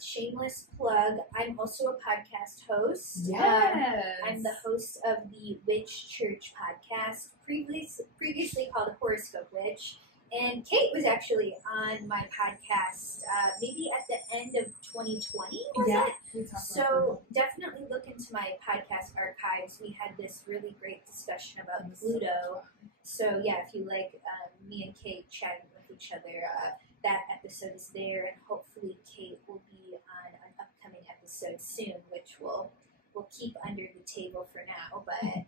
Shameless plug. I'm also a podcast host. Yes. I'm the host of the Witch Church podcast, previously called Horoscope Witch. And Kate was actually on my podcast maybe at the end of 2020, was it? We talked about So definitely look into my podcast archives. We had this really great discussion about Pluto. So yeah, if you like me and Kate chatting with each other, that episode is there, and hopefully Kate will be on an upcoming episode soon, which we'll keep under the table for now. But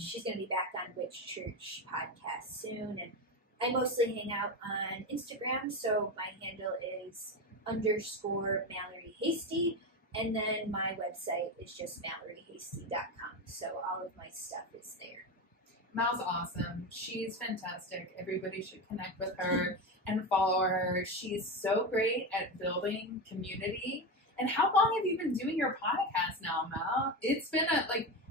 she's going to be back on Witch Church podcast soon, and I mostly hang out on Instagram, so my handle is _Mallory Hasty, and then my website is just MalloryHasty.com. So all of my stuff is there. Mal's awesome. She's fantastic. Everybody should connect with her and follow her. She's so great at building community. And how long have you been doing your podcast now, Mal? It's been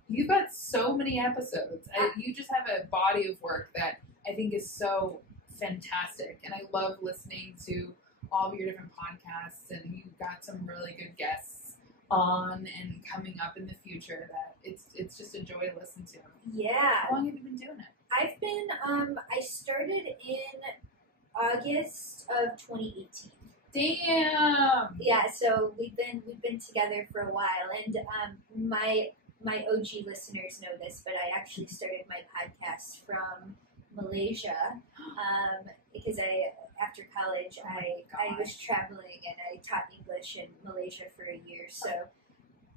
you've got so many episodes. You just have a body of work that I think is so fantastic. And I love listening to all of your different podcasts, and you've got some really good guests on and coming up in the future that it's just a joy to listen to. Yeah. How long have you been doing it? I've been, I started in August of 2018. Damn! Yeah, so we've been together for a while, and my OG listeners know this, but I actually started my podcast from Malaysia, because after college I was traveling and I taught English in Malaysia for a year, so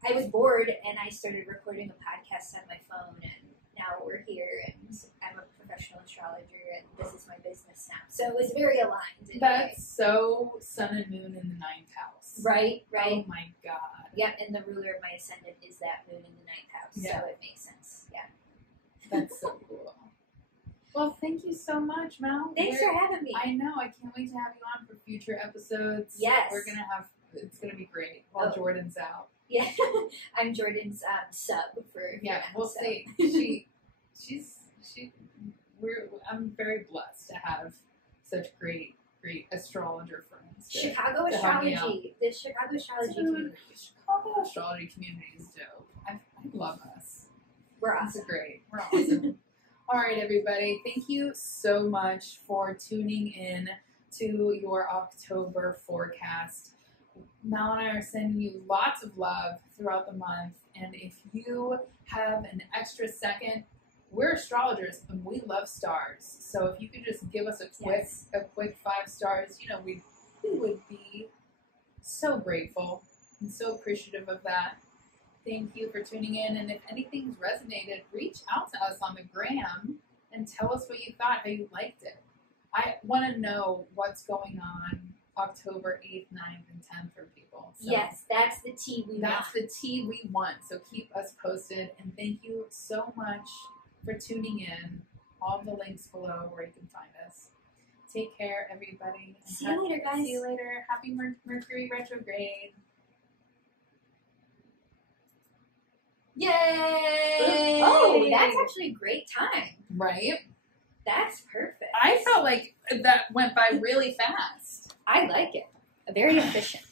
I was bored and I started recording a podcast on my phone, and now we're here, and I'm a professional astrologer, and this is my business now, so it was very aligned. That's so sun and moon in the 9th house. Right. Oh my god. Yeah, and the ruler of my ascendant is that moon in the 9th house, Yeah. so it makes sense. Yeah. That's so cool. Well, thank you so much, Mel. Thanks for having me. I know. I can't wait to have you on for future episodes. Yes. It's gonna be great while Jordan's out. Yeah, I'm Jordan's sub for We'll see. I'm very blessed to have such great astrologer friends. Chicago astrology. The Chicago astrology community. Chicago astrology community is dope. I love us. We're It's awesome. great. We're awesome. All right, everybody. Thank you so much for tuning in to your October forecast. Mel and I are sending you lots of love throughout the month. And if you have an extra second, we're astrologers and we love stars. So if you could just give us a quick 5 stars, we would be so grateful and so appreciative of that. Thank you for tuning in, and if anything's resonated, reach out to us on the gram and tell us what you thought, how you liked it. I want to know what's going on October 8th, 9th, and 10th for people. So yes, that's the tea we want. That's the tea we want, so keep us posted, and thank you so much for tuning in. All the links below where you can find us. Take care, everybody. See you later, guys. See you later. Happy Mercury Retrograde. Yay! Oh, that's actually a great time. Right? That's perfect. I felt like that went by really fast. I like it. Very efficient.